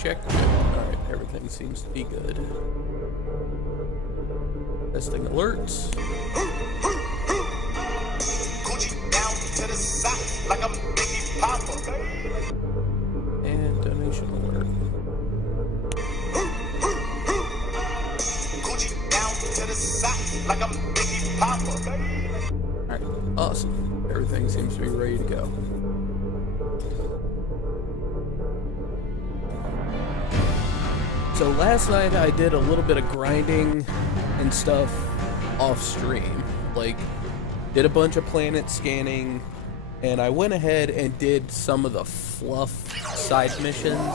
check. Alright, everything seems to be good. Testing alerts. Gucci down to the side like I'm Biggie Papa. And donation alert. Gucci down to the side like I'm Biggie Papa. Alright, awesome. Everything seems to be ready to go. So last night I did a little bit of grinding and stuff off stream. Like, did a bunch of planet scanning, and I went ahead and did some of the fluff side missions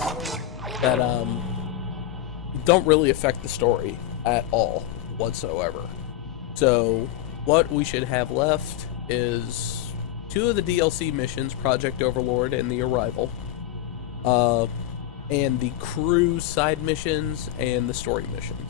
that don't really affect the story at all whatsoever. So what we should have left is 2 of the DLC missions, Project Overlord and The Arrival, and the crew side missions and the story missions.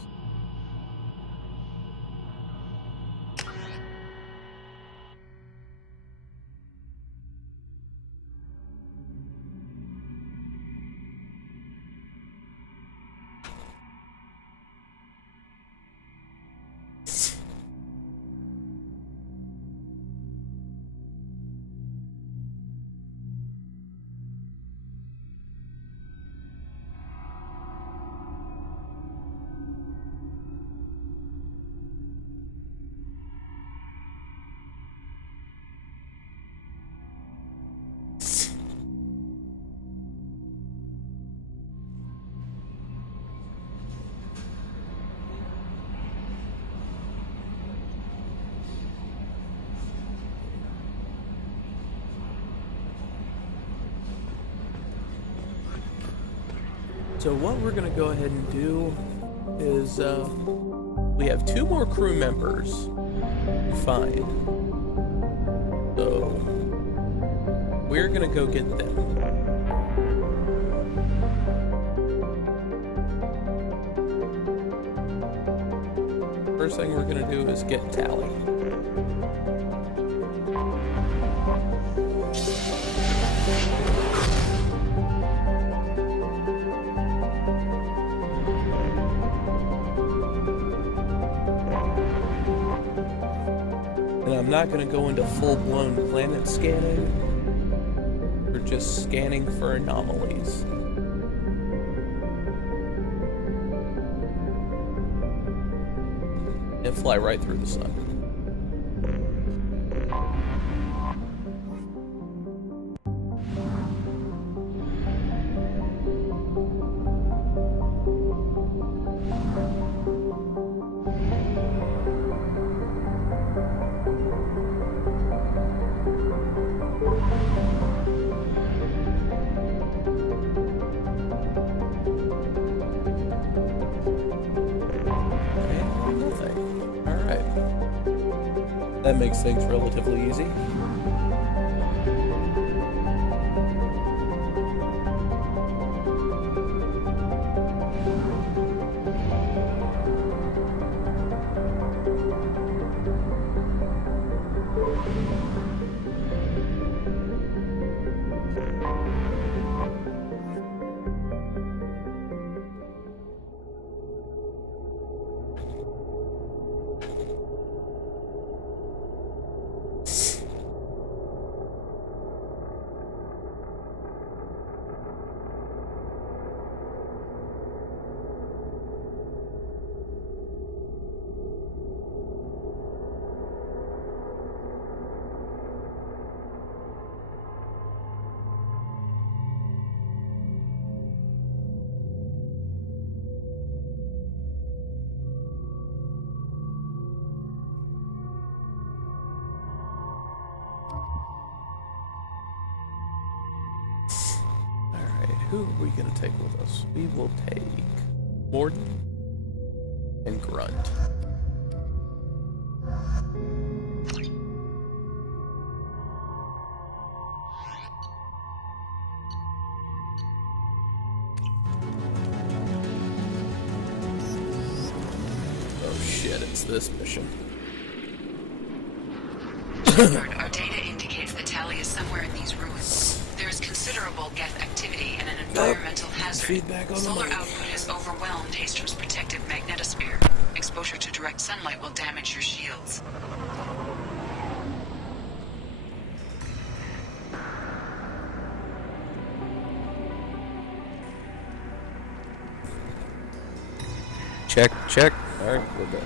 So what we're going to go ahead and do is, we have 2 more crew members to find. So we're going to go get them. First thing we're going to do is get Tally. I'm not going to go into full-blown planet scanning. We're just scanning for anomalies. And fly right through the sun. That makes things relatively easy. Who are we going to take with us? We will take Morden and Grunt. Oh shit, it's this mission. Our data indicates that Tally is somewhere in these ruins. There is considerable Geth activity and an environmental hazard hazard. Feedback on the Solar mic. output has overwhelmed Hastrom's protective magnetosphere. Exposure to direct sunlight will damage your shields. Check, check. Alright, we're good.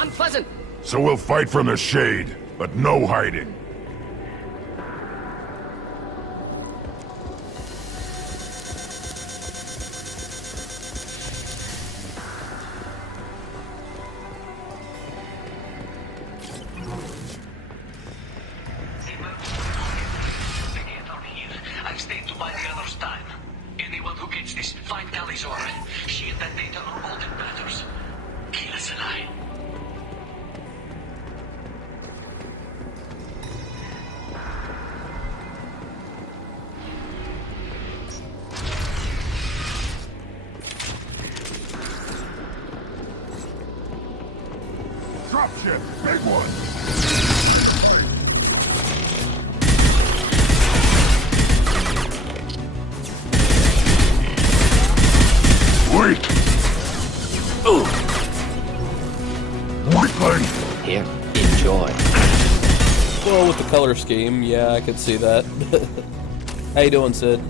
Unpleasant. So we'll fight from the shade, but no hiding. I've stayed to buy the others time. Anyone who gets this, find Talizor. She and that data are all that matters. Kill us alive. Dropship, big one! Weak! Weakling! Here, enjoy. Well, with the color scheme, yeah, I could see that. How you doing, Sid?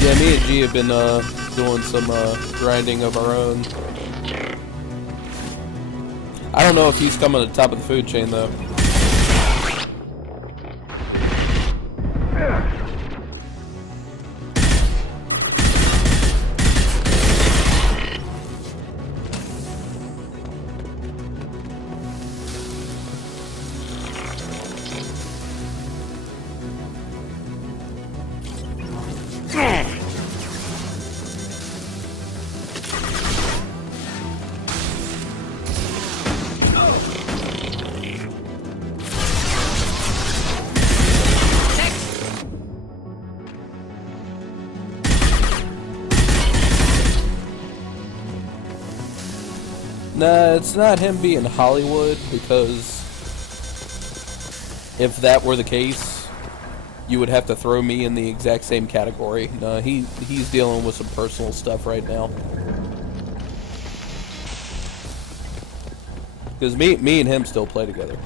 Yeah, me and G have been doing some grinding of our own. I don't know if he's coming to the top of the food chain though. Nah, it's not him being Hollywood, because if that were the case, you would have to throw me in the exact same category. No, he's dealing with some personal stuff right now. Because me and him still play together.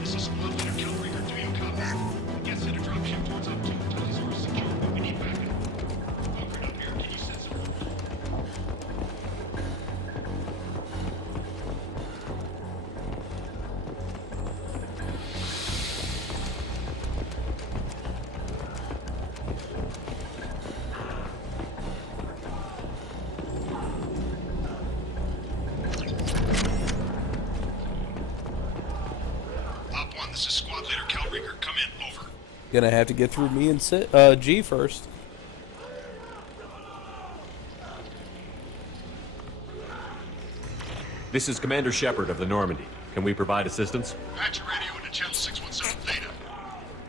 This is Squad Leader Killbringer. Do you copy? Get sent a dropship towards Uptown. Talizor is secure, but we need backup. Walker up here. Can you send some? Gonna have to get through me and G first. This is Commander Shepard of the Normandy. Can we provide assistance? Patch your radio into channel 617 Theta.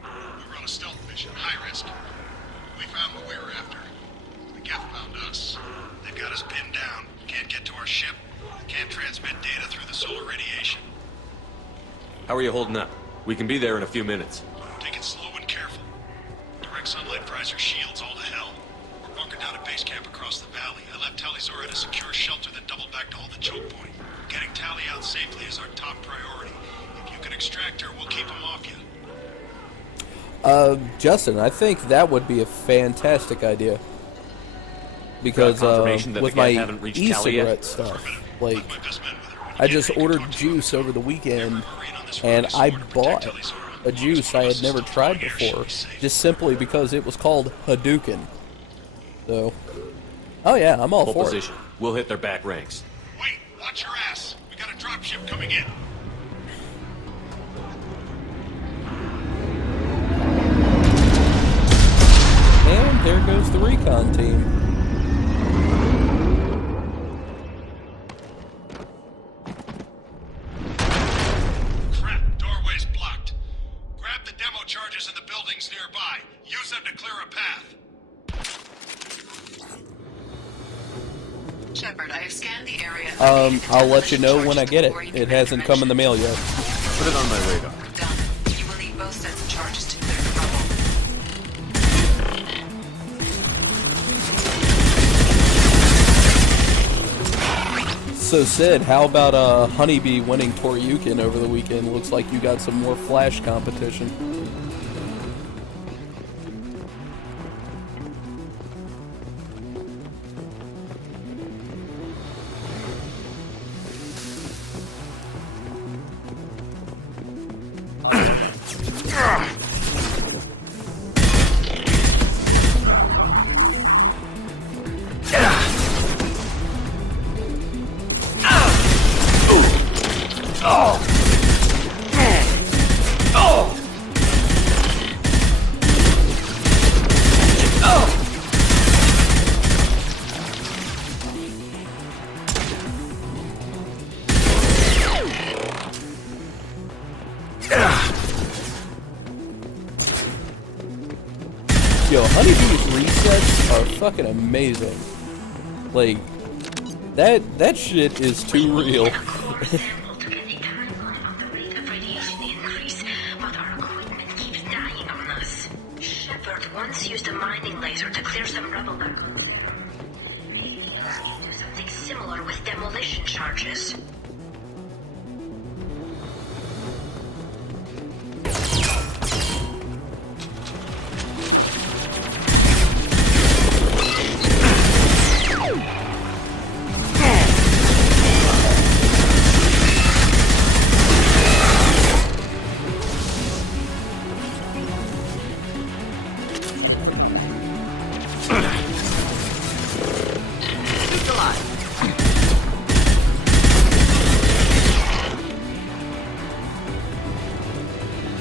We're on a stealth mission, high risk. We found what we were after. The Geth found us. They've got us pinned down. Can't get to our ship. Can't transmit data through the solar radiation. How are you holding up? We can be there in a few minutes. Take it slow and careful. Direct sunlight fries our shields all to hell. We're bunkered down at base camp across the valley. I left Tali'Zorah at a secure shelter that doubled back to hold the choke point. Getting Tali out safely is our top priority. If you can extract her, we'll keep him off you. Justin, I think that would be a fantastic idea. Because confirmation that with the Geth my haven't reached Tali yet? e-cigarette stuff, like, My best men with her. I just ordered juice over the weekend, and I bought a juice I had never tried before, just simply because it was called Hadouken. So, oh yeah, I'm all Full for position. We'll hit their back ranks. Wait, watch your ass. We got a dropship coming in. it. And there goes the recon team. Crap, doorway's blocked. Grab the demo charges in the buildings nearby. Use them to clear a path. Shepard, I have scanned the area. I'll let you know when I get it. It hasn't come in the mail yet. Put it on my radar. Done. You will need both sets of charges to clear the rubble. So Sid, how about Honeybee winning Toryukin over the weekend? Looks like you got some more Flash competition. Yo, Honeybee's resets are fucking amazing. Like, that shit is too real. Shepard once used a mining laser to clear some rubble back over there. Maybe do something similar with demolition charges.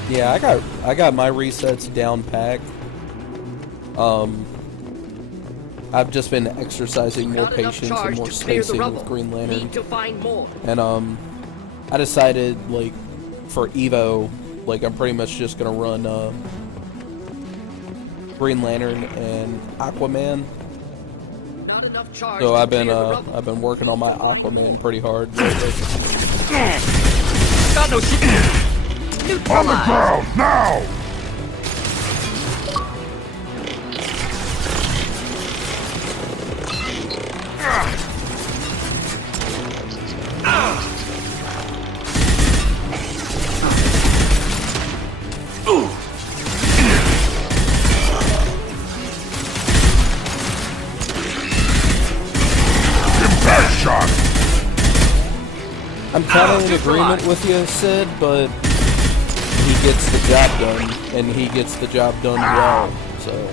Yeah, I got my resets down packed. I've just been exercising more patience and more spacing with Green Lantern. And I decided, like, for Evo, like, I'm pretty much just gonna run Green Lantern and Aquaman. So I've been working on my Aquaman pretty hard lately. Got no shit. On the ground, now! Impact shot! I'm kind of in agreement with you, Sid, but he gets the job done, and he gets the job done well, so.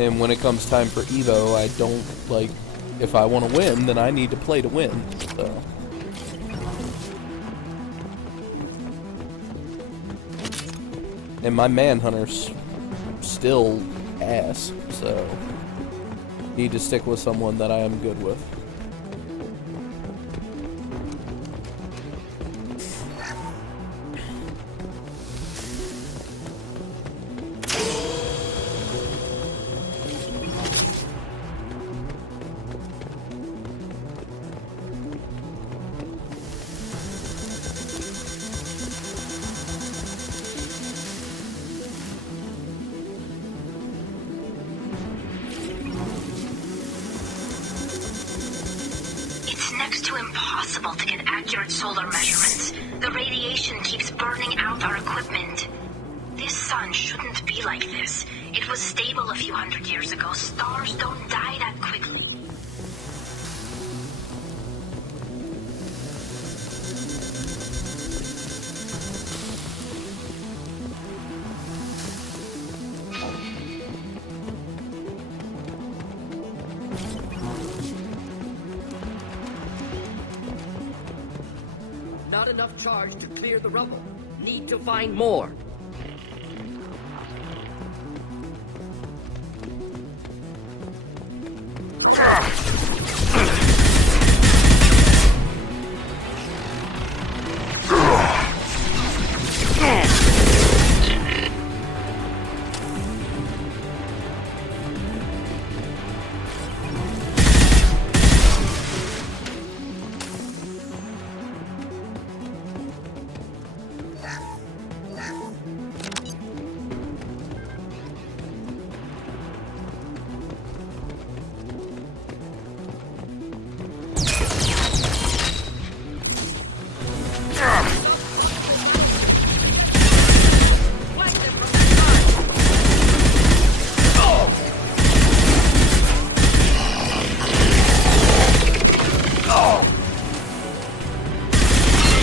And when it comes time for Evo, I don't, like, if I want to win, then I need to play to win, so. And my manhunter's still ass, so need to stick with someone that I am good with. It's next to impossible to get accurate solar measurements. The radiation keeps burning out our equipment. This sun shouldn't be like this. It was stable a few hundred years ago. Stars don't die that quickly. Not enough charge to clear the rubble. Need to find more.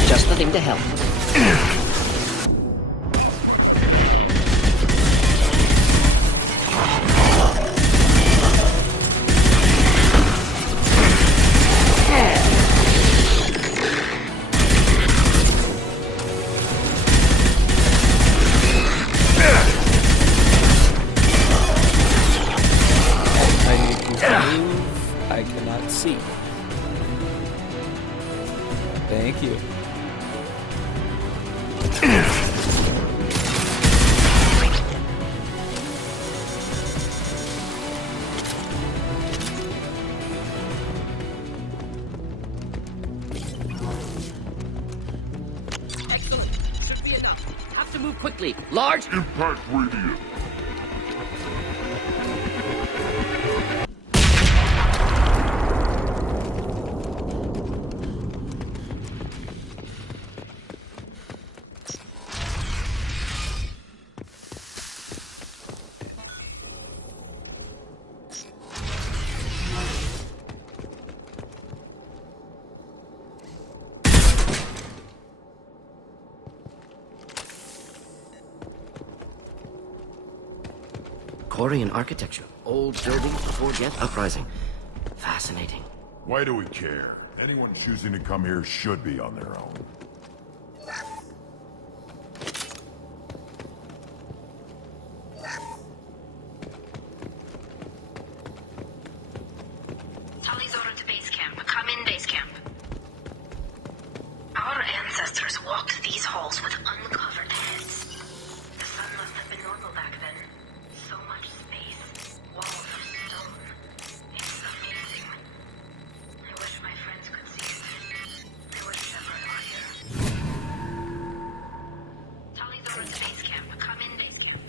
Just the thing to help. I need you to move. I cannot see. Thank you. Excellent. Should be enough. Have to move quickly. Large. Impact radius. Korean architecture. Old buildings before Jet Uprising. Fascinating. Why do we care? Anyone choosing to come here should be on their own. Tully's order to base camp. Come in, base camp. Our ancestors walked these halls with uncovered heads. The sun must have been normal back then. So much space. Walls of stone. It's amazing. I wish my friends could see it. They would never know here. Tully's order to base camp. Come in, base camp.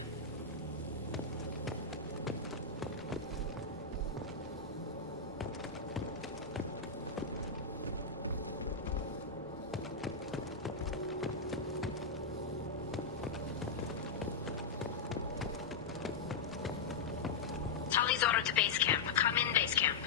Tully's order to base camp. Come in, base camp.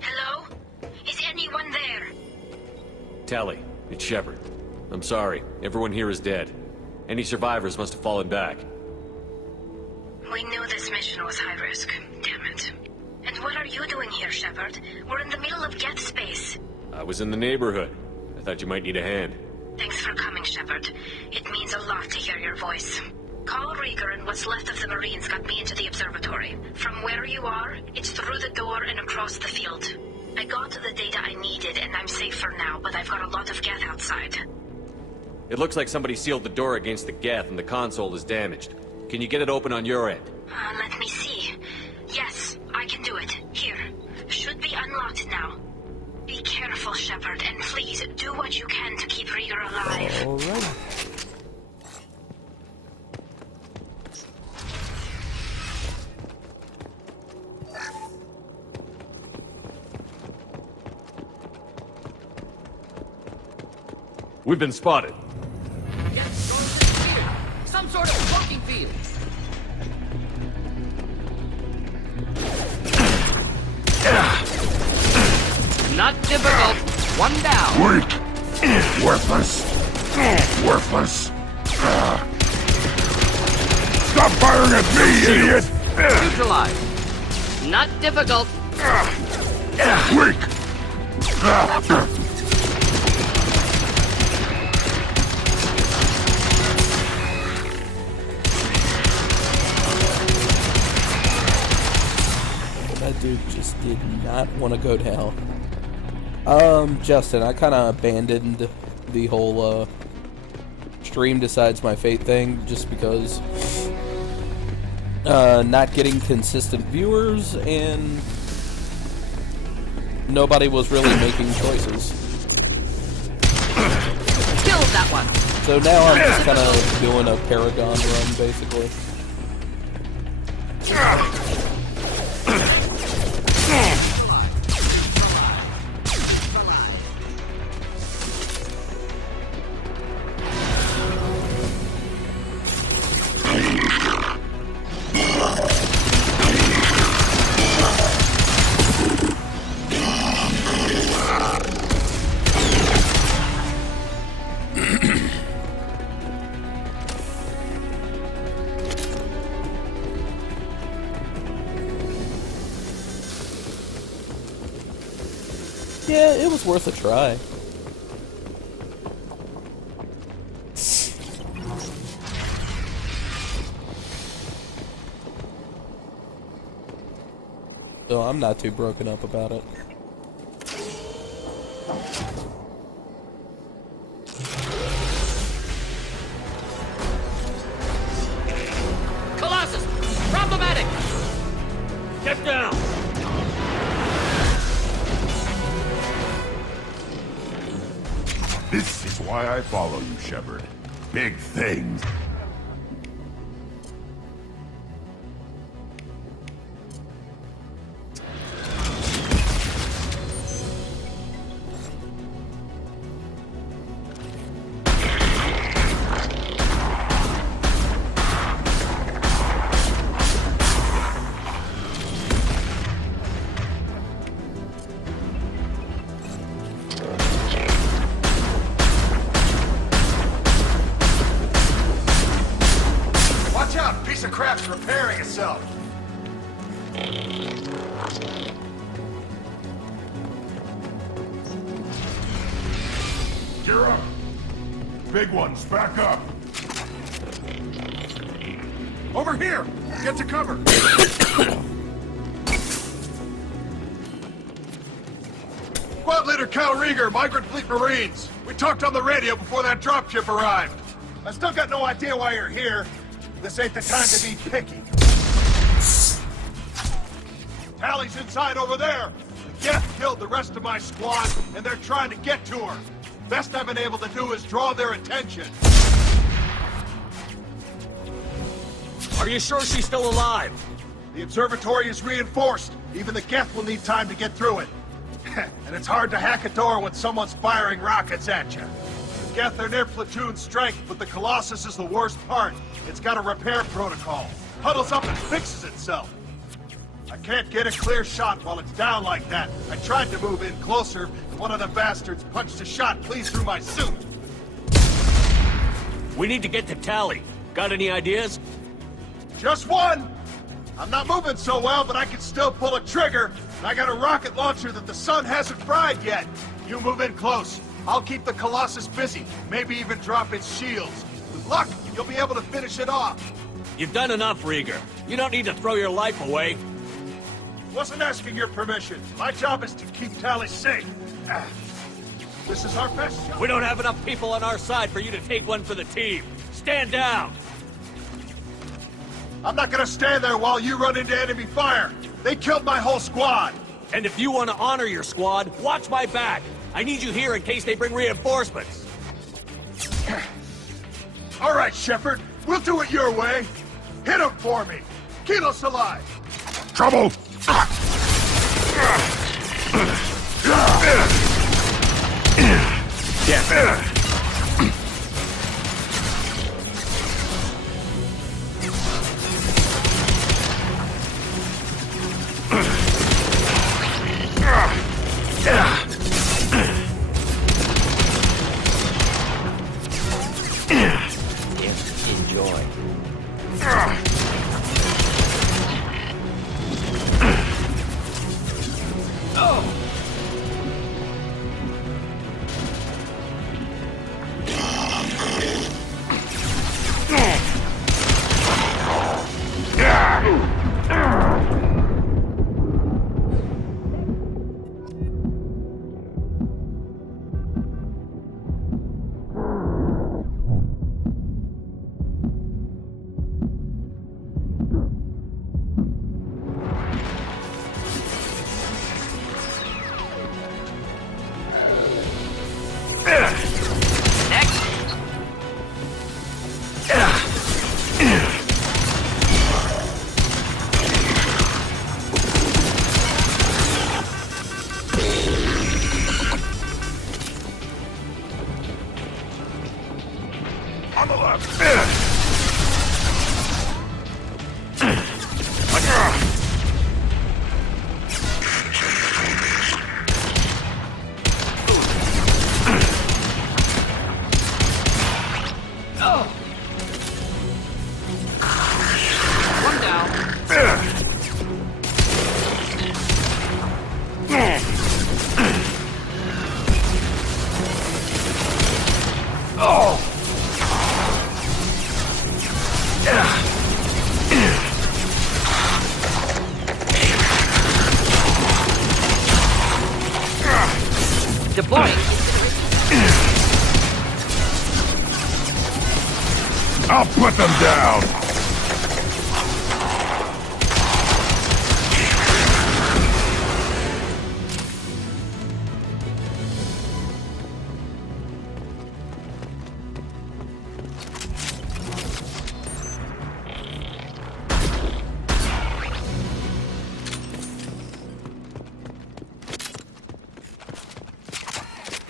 Hello? Is anyone there? Tally, it's Shepard. I'm sorry. Everyone here is dead. Any survivors must have fallen back. We knew this mission was high risk. Damn it. And what are you doing here, Shepard? We're in the middle of Geth space. I was in the neighborhood. I thought you might need a hand. Thanks for coming, Shepard. It means a lot to hear your voice. Call Rieger and what's left of the Marines got me into the observatory. From where you are, it's through the door and across the field. I got the data I needed and I'm safe for now, but I've got a lot of Geth outside. It looks like somebody sealed the door against the Geth and the console is damaged. Can you get it open on your end? Let me see. Yes, I can do it. Here. Should be unlocked now. Be careful, Shepard, and please do what you can to keep Rieger alive. Alright. We've been spotted. Get sources here. Some sort of walking field. Not difficult. One down. Weak! Worthless! Worthless! Stop firing at me, idiot! Neutralized. Not difficult. Weak! That dude just did not want to go down. Justin, I kind of abandoned the whole, stream decides my fate thing just because, not getting consistent viewers and nobody was really making choices. Killed that one. So now I'm just kind of doing a Paragon run, basically. Yeah, it was worth a try. So I'm not too broken up about it. Colossus. Problematic. Get down! This is why I follow you, Shepard. Big things. Watch out! Piece of crap's repairing itself. Gear up. Big ones, back up. Over here! Get to cover! Squad Leader Cal Rieger, Migrant Fleet Marines. We talked on the radio before that dropship arrived. I still got no idea why you're here. This ain't the time to be picky. Tally's inside over there. The Geth killed the rest of my squad, and they're trying to get to her. Best I've been able to do is draw their attention. Are you sure she's still alive? The observatory is reinforced. Even the Geth will need time to get through it. And it's hard to hack a door when someone's firing rockets at you. The Geth are near platoon strength, but the Colossus is the worst part. It's got a repair protocol. Huddles up and fixes itself. I can't get a clear shot while it's down like that. I tried to move in closer, and one of the bastards punched a shot clean through my suit. We need to get to Tally. Got any ideas? Just one! I'm not moving so well, but I can still pull a trigger. And I got a rocket launcher that the sun hasn't fried yet. You move in close. I'll keep the Colossus busy, maybe even drop its shields. With luck, you'll be able to finish it off. You've done enough, Rieger. You don't need to throw your life away. Wasn't asking your permission. My job is to keep Tally safe. This is our best shot. We don't have enough people on our side for you to take one for the team. Stand down! I'm not gonna stand there while you run into enemy fire. They killed my whole squad. And if you want to honor your squad, watch my back. I need you here in case they bring reinforcements. All right, Shepard. We'll do it your way. Hit him for me. Keyless alive. Trouble! Enjoy. On the left! One down. Deploying. I'll put them down!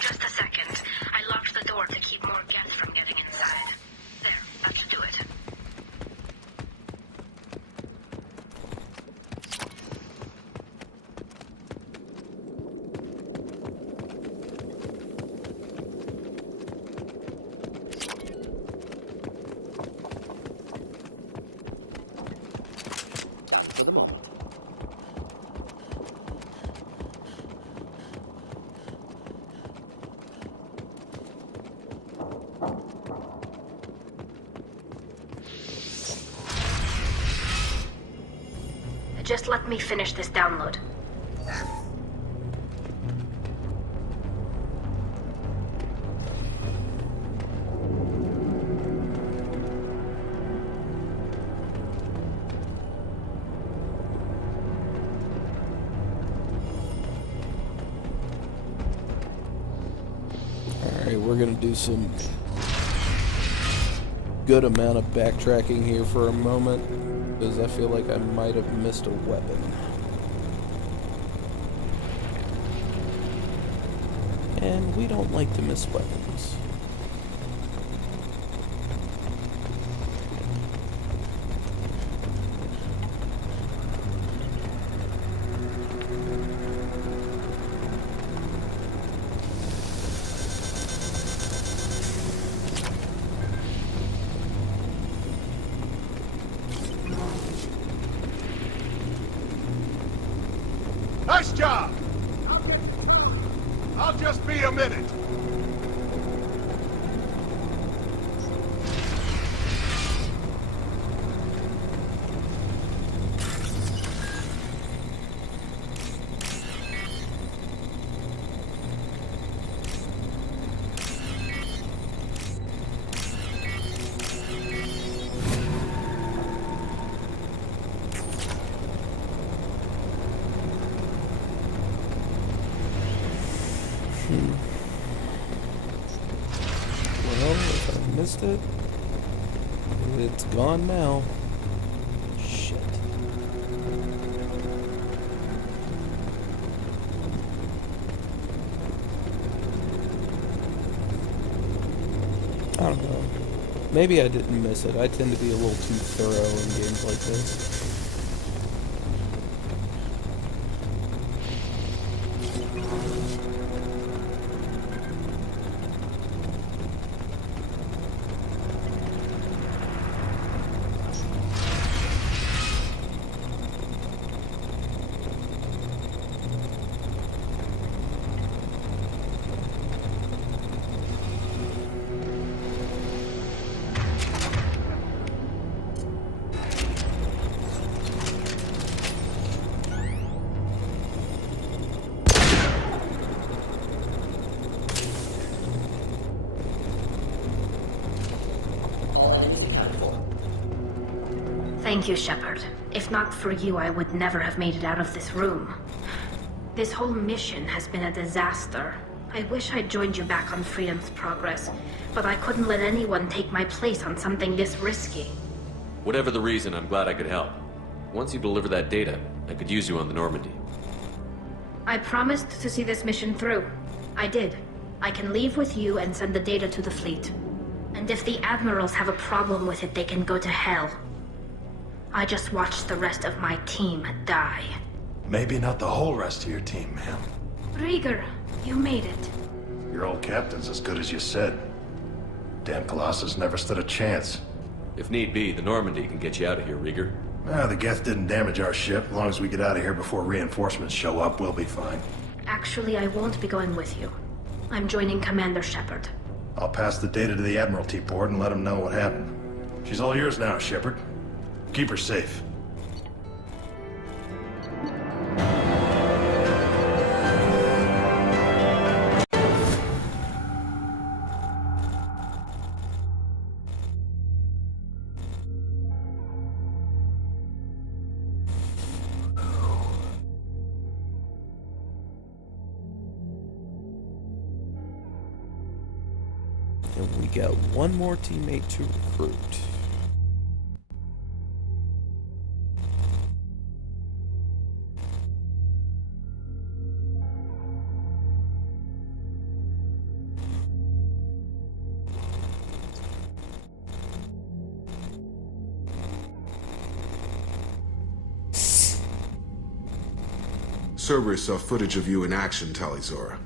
Just a second. I locked the door to keep more gas from getting inside. There, that should do it. Done for the moment. Just let me finish this download. Alright, we're gonna do some good amount of backtracking here for a moment, because I feel like I might have missed a weapon. And we don't like to miss weapons. I'll just be a minute. Well, if I missed it, it's gone now. Shit. I don't know. Maybe I didn't miss it. I tend to be a little too thorough in games like this. Thank you, Shepard. If not for you, I would never have made it out of this room. This whole mission has been a disaster. I wish I'd joined you back on Freedom's Progress, but I couldn't let anyone take my place on something this risky. Whatever the reason, I'm glad I could help. Once you deliver that data, I could use you on the Normandy. I promised to see this mission through. I did. I can leave with you and send the data to the fleet. And if the Admirals have a problem with it, they can go to hell. I just watched the rest of my team die. Maybe not the whole rest of your team, ma'am. Rieger, you made it. Your old captain's as good as you said. Damn Colossus never stood a chance. If need be, the Normandy can get you out of here, Rieger. The Geth didn't damage our ship. As long as we get out of here before reinforcements show up, we'll be fine. Actually, I won't be going with you. I'm joining Commander Shepard. I'll pass the data to the Admiralty board and let them know what happened. She's all yours now, Shepard. Keep her safe. And we got one more teammate to recruit. Cerberus saw footage of you in action, Tali'Zorah.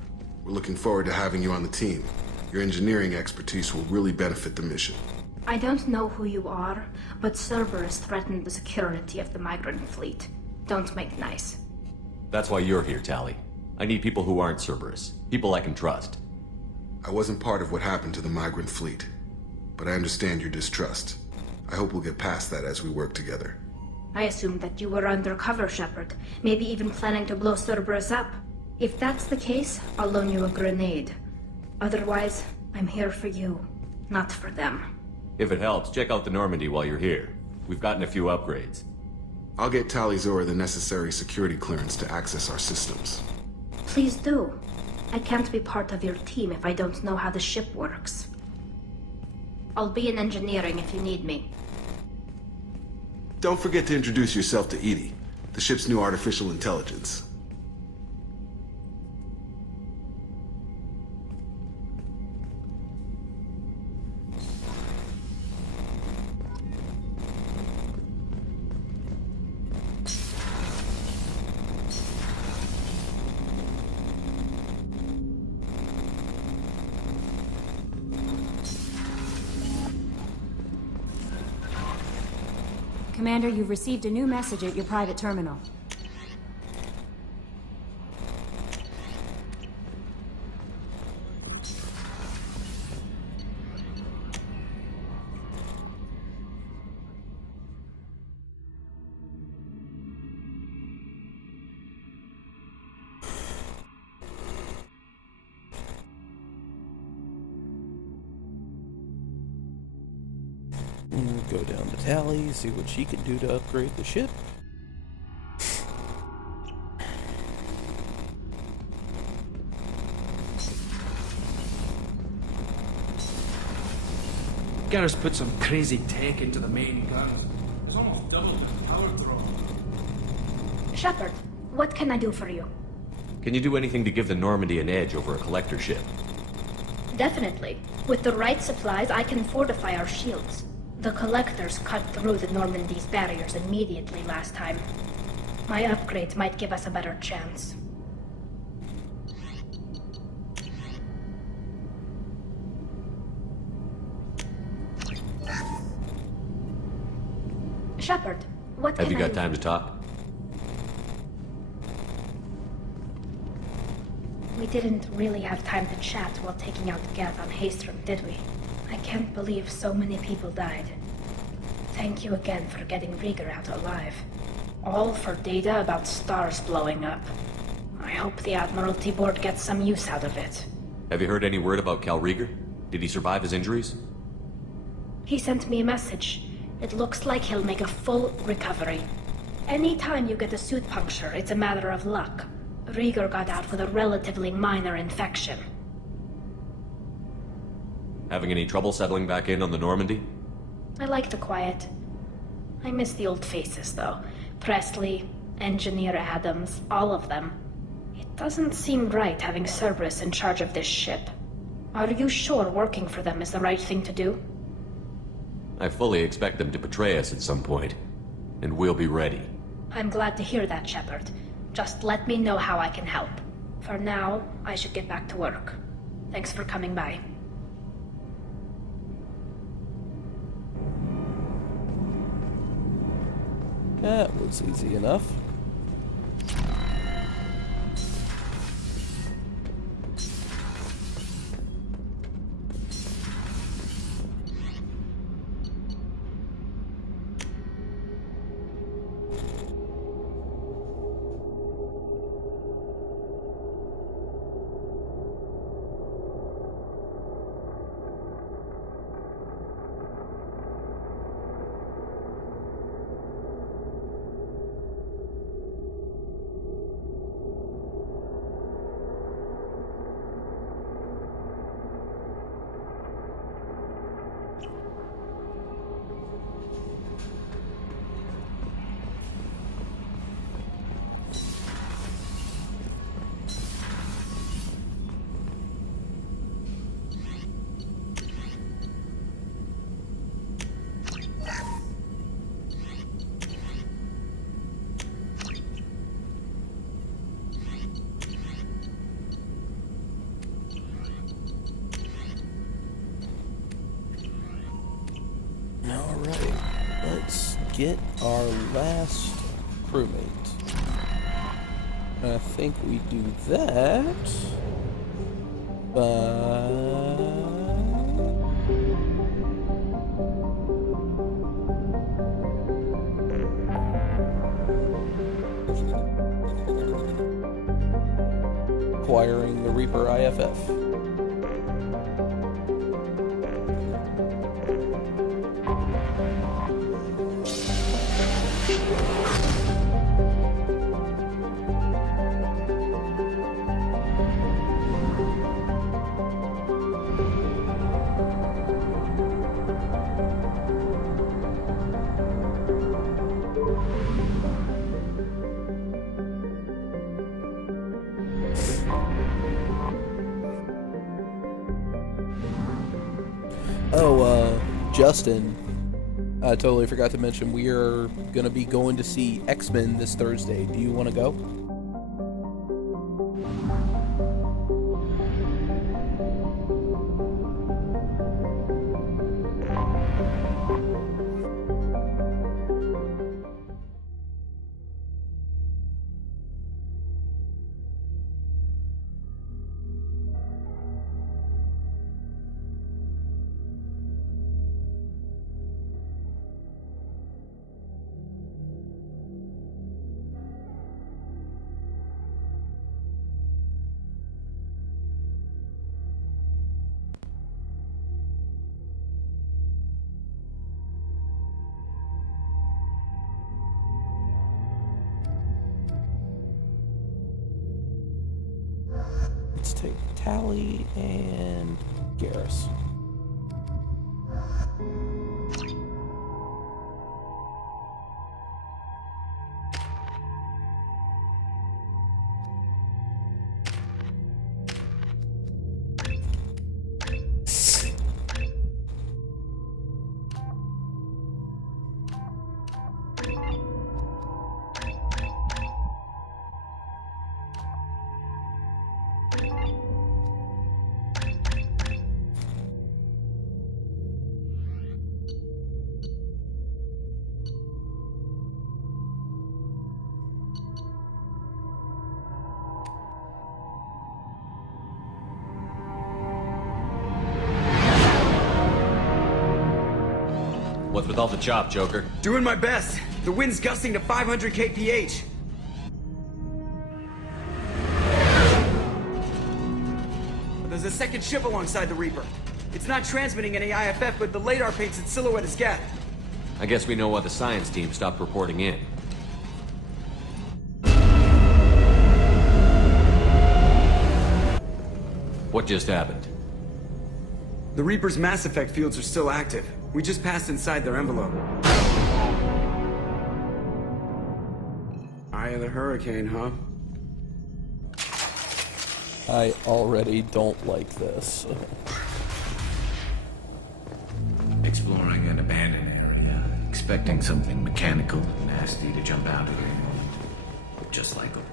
We're looking forward to having you on the team. Your engineering expertise will really benefit the mission. I don't know who you are, but Cerberus threatened the security of the migrant fleet. Don't make nice. That's why you're here, Tali. I need people who aren't Cerberus. People I can trust. I wasn't part of what happened to the migrant fleet, but I understand your distrust. I hope we'll get past that as we work together. I assumed that you were undercover, Shepard. Maybe even planning to blow Cerberus up. If that's the case, I'll loan you a grenade. Otherwise, I'm here for you, not for them. If it helps, check out the Normandy while you're here. We've gotten a few upgrades. I'll get Tali'Zorah the necessary security clearance to access our systems. Please do. I can't be part of your team if I don't know how the ship works. I'll be in engineering if you need me. Don't forget to introduce yourself to EDI, the ship's new artificial intelligence. Commander, you've received a new message at your private terminal. Go down to Tally, see what she can do to upgrade the ship. Garrus put some crazy tech into the main guns. It's almost doubled the power draw. Shepard, what can I do for you? Can you do anything to give the Normandy an edge over a collector ship? Definitely. With the right supplies, I can fortify our shields. The collectors cut through the Normandy's barriers immediately last time. My upgrades might give us a better chance. Shepard, what can Have you I got do? time to talk? We didn't really have time to chat while taking out Geth on Haestrom, did we? I can't believe so many people died. Thank you again for getting Rieger out alive. All for data about stars blowing up. I hope the Admiralty Board gets some use out of it. Have you heard any word about Cal Rieger? Did he survive his injuries? He sent me a message. It looks like he'll make a full recovery. Anytime you get a suit puncture, it's a matter of luck. Rieger got out with a relatively minor infection. Having any trouble settling back in on the Normandy? I like the quiet. I miss the old faces, though. Presley, Engineer Adams, all of them. It doesn't seem right having Cerberus in charge of this ship. Are you sure working for them is the right thing to do? I fully expect them to betray us at some point, and we'll be ready. I'm glad to hear that, Shepard. Just let me know how I can help. For now, I should get back to work. Thanks for coming by. That was easy enough. Alright, let's get our last crewmate. I think we do that acquiring the Reaper IFF. Justin, I totally forgot to mention we are going to be going to see X-Men this Thursday. Do you want to go? Let's take Tally and Garrus. What's with all the chop, Joker? Doing my best. The wind's gusting to 500 kph. There's a second ship alongside the Reaper. It's not transmitting any IFF, but the radar paints its silhouette as Geth. I guess we know why the science team stopped reporting in. What just happened? The Reaper's Mass Effect fields are still active. We just passed inside their envelope. Eye of the Hurricane, huh? I already don't like this. Exploring an abandoned area, expecting something mechanical and nasty to jump out of it. Just like them.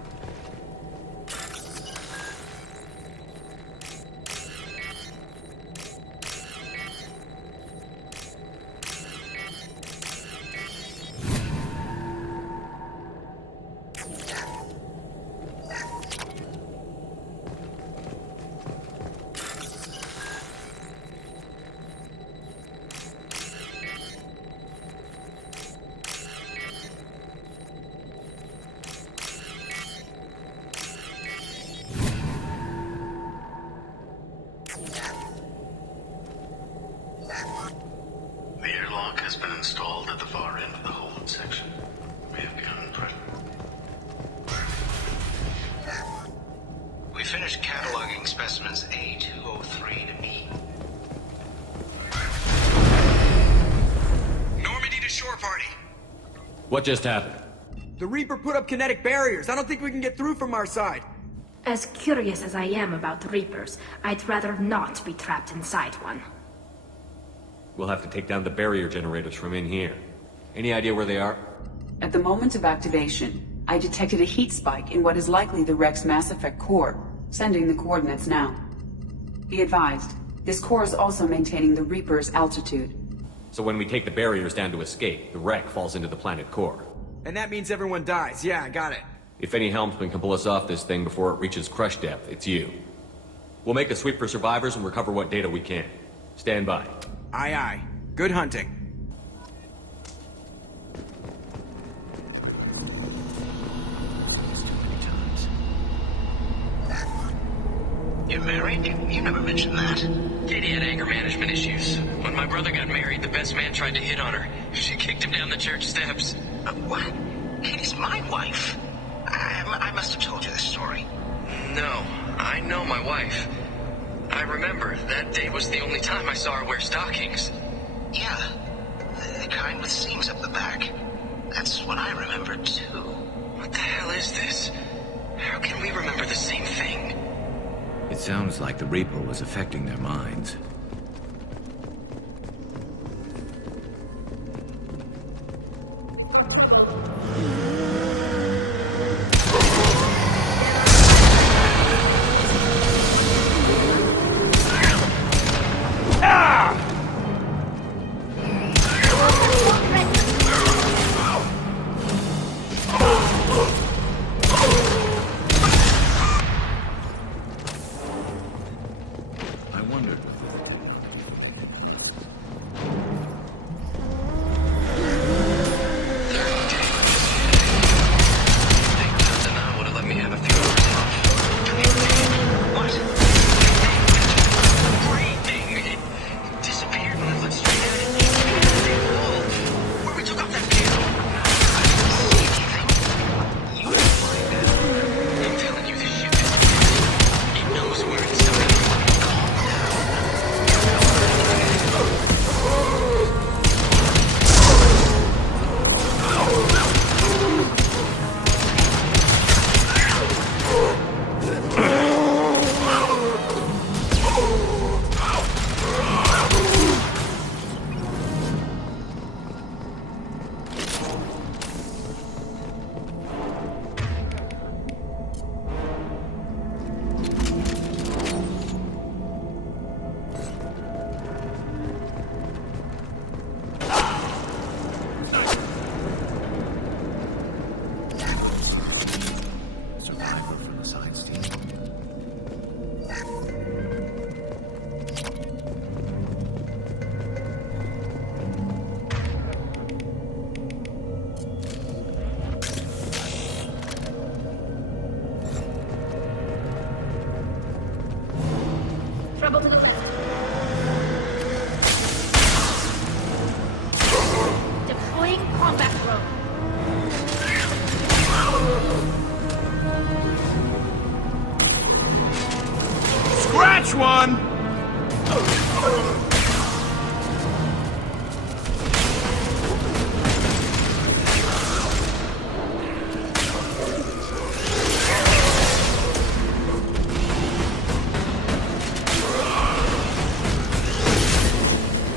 The airlock has been installed at the far end of the hold section. We have begun prep. We finished cataloging specimens A203 to B. Normandy to shore party. What just happened? The Reaper put up kinetic barriers. I don't think we can get through from our side. As curious as I am about the Reapers, I'd rather not be trapped inside one. We'll have to take down the barrier generators from in here. Any idea where they are? At the moment of activation, I detected a heat spike in what is likely the Rex Mass Effect core, sending the coordinates now. Be advised, this core is also maintaining the Reaper's altitude. So when we take the barriers down to escape, the wreck falls into the planet core. And that means everyone dies. Yeah, I got it. If any helmsman can pull us off this thing before it reaches crush depth, it's you. We'll make a sweep for survivors and recover what data we can. Stand by. Aye, aye. Good hunting. You're married? You never mentioned that. Katie had anger management issues. When my brother got married, the best man tried to hit on her. She kicked him down the church steps. What? Katie's my wife. I must have told you this story. No, I know my wife. I remember that day was the only time I saw her wear stockings. Yeah, the kind with seams up the back. That's what I remember too. What the hell is this? How can we remember the same thing? It sounds like the Reaper was affecting their minds. I wondered what that Rebel to the left. Deploying combat drone. Scratch one!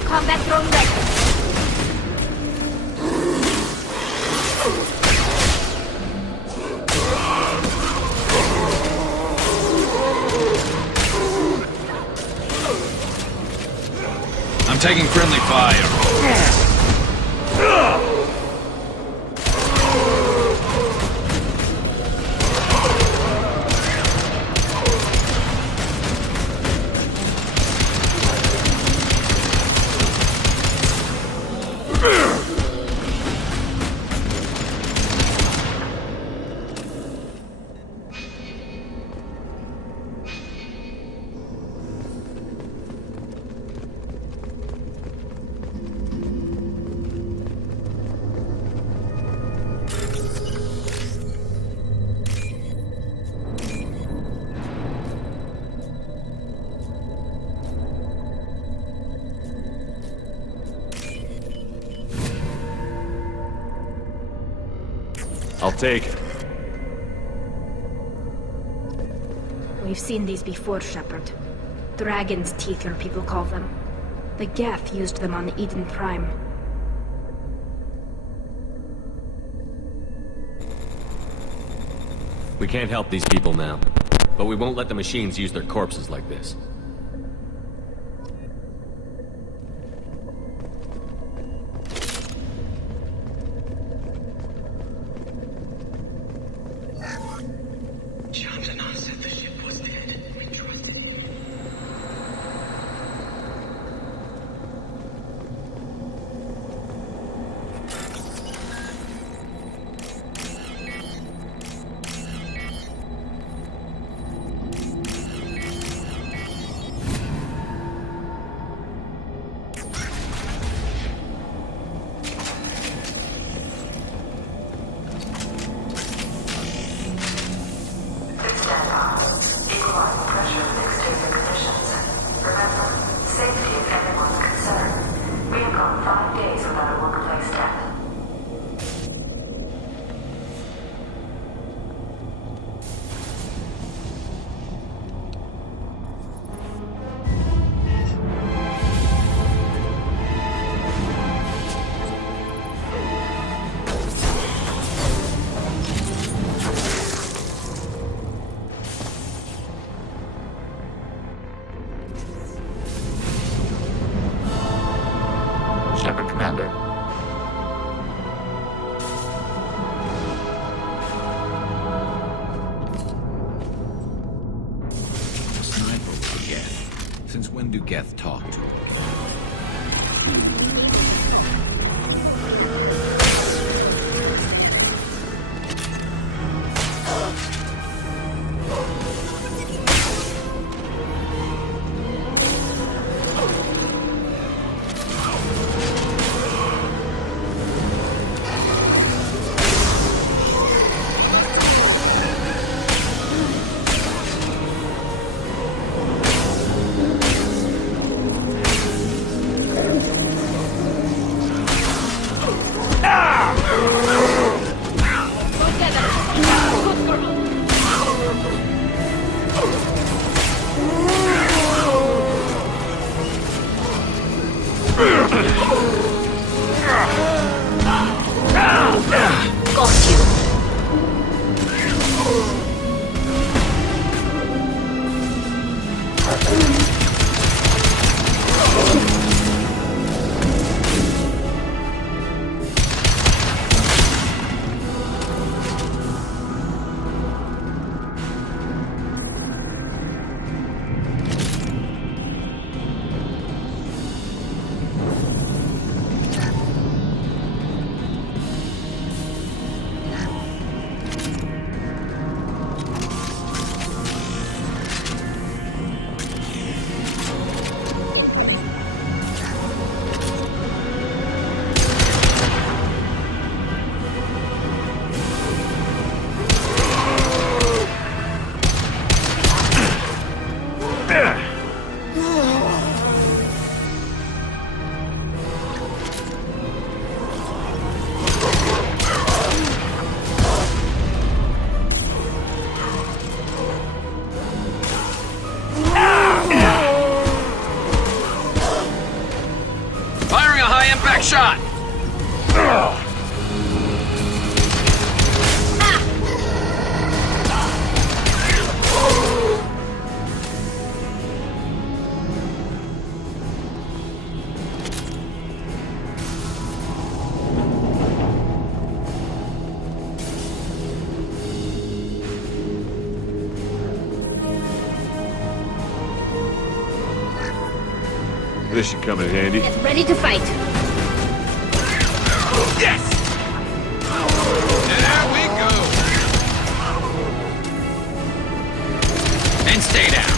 Combat drone ready. I'm taking friendly fire. I'll take it. We've seen these before, Shepard. Dragon's teeth, your people call them. The Geth used them on the Eden Prime. We can't help these people now, but we won't let the machines use their corpses like this. Commander. A sniper with a Geth. Since when do Geth talk to you? shot! This should come in handy. Get ready to fight. Yes! There we go! And stay down.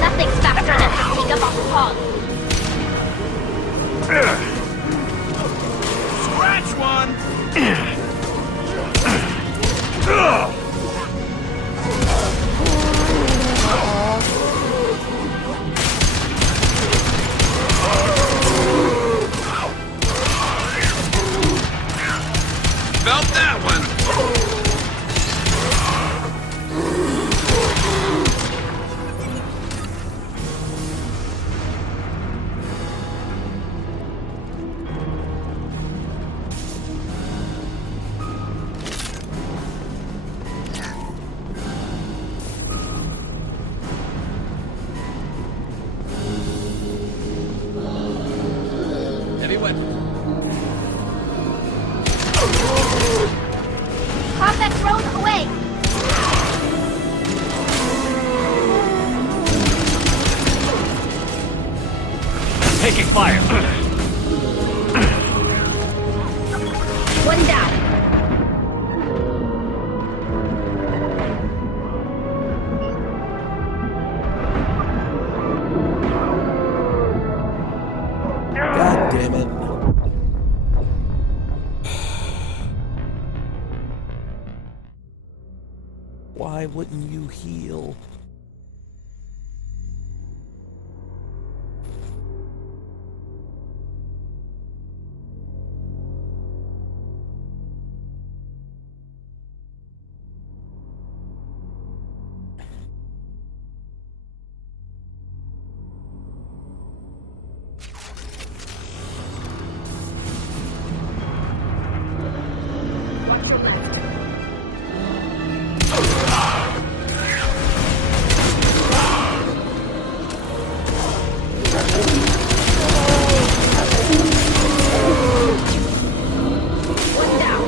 Nothing's faster than picking up a hog. Scratch one! Felt that one! Heavy weapon. Combat drone away. Taking fire. One down. God damn it. Why wouldn't you heal? Watch your left. One down.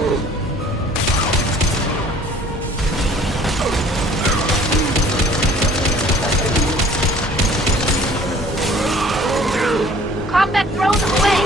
Combat drone away.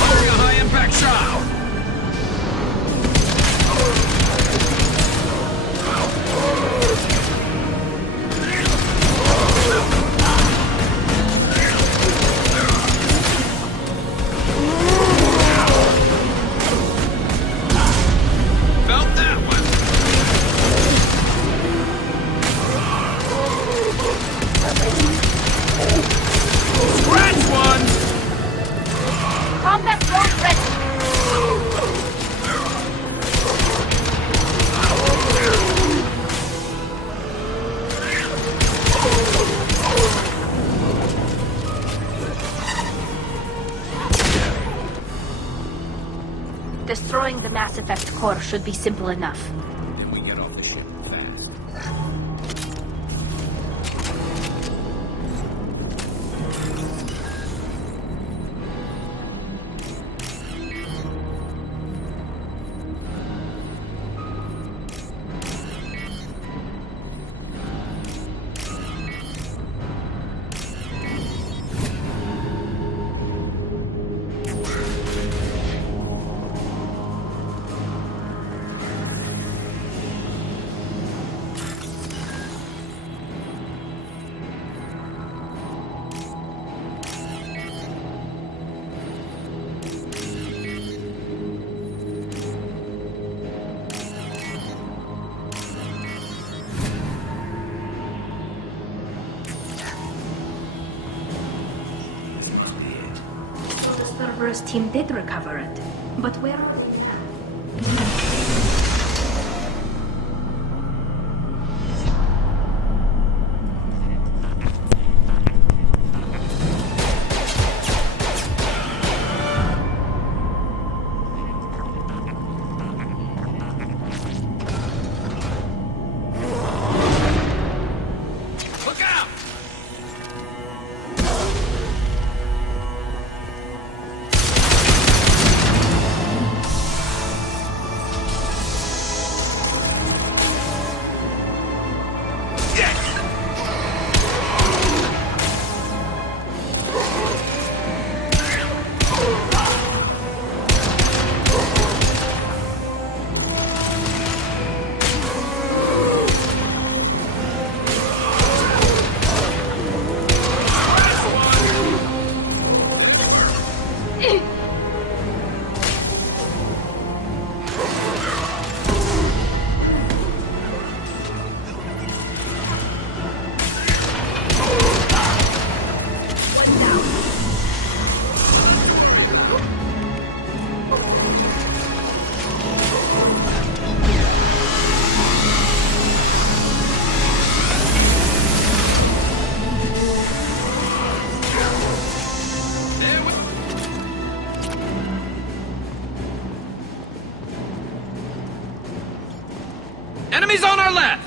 Firing a high impact shot! Felt that one! Scratch one! Combat drone ready. Destroying the Mass Effect core should be simple enough. Then we get off the ship fast. Cerberus team did recover it. But where are they now? Enemies on our left!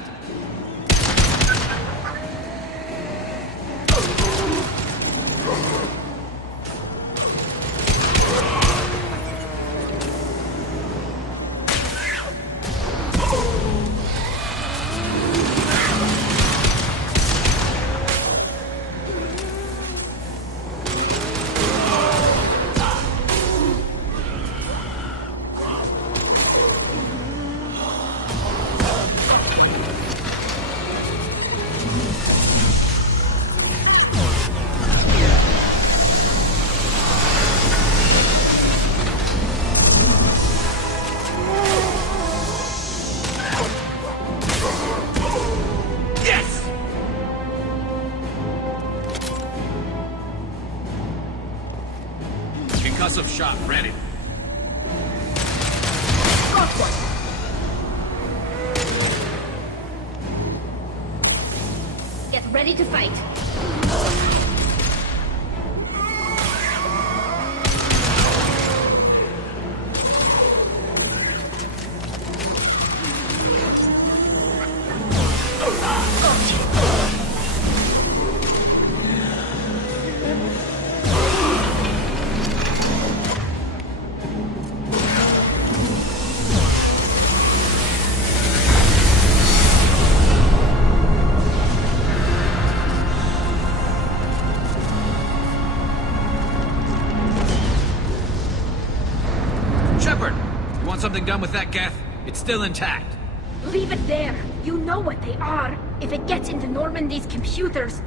Concussive shot ready. Get ready to fight. Shepard, you want something done with that Geth? It's still intact. Leave it there. You know what they are. If it gets into Normandy's computers...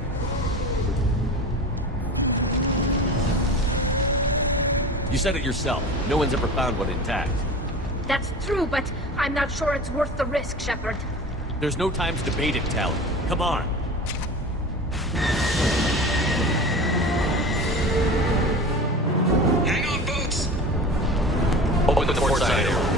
You said it yourself. No one's ever found one intact. That's true, but I'm not sure it's worth the risk, Shepard. There's no time to debate it, Tali. Come on. Hang on, folks! Open the port side area.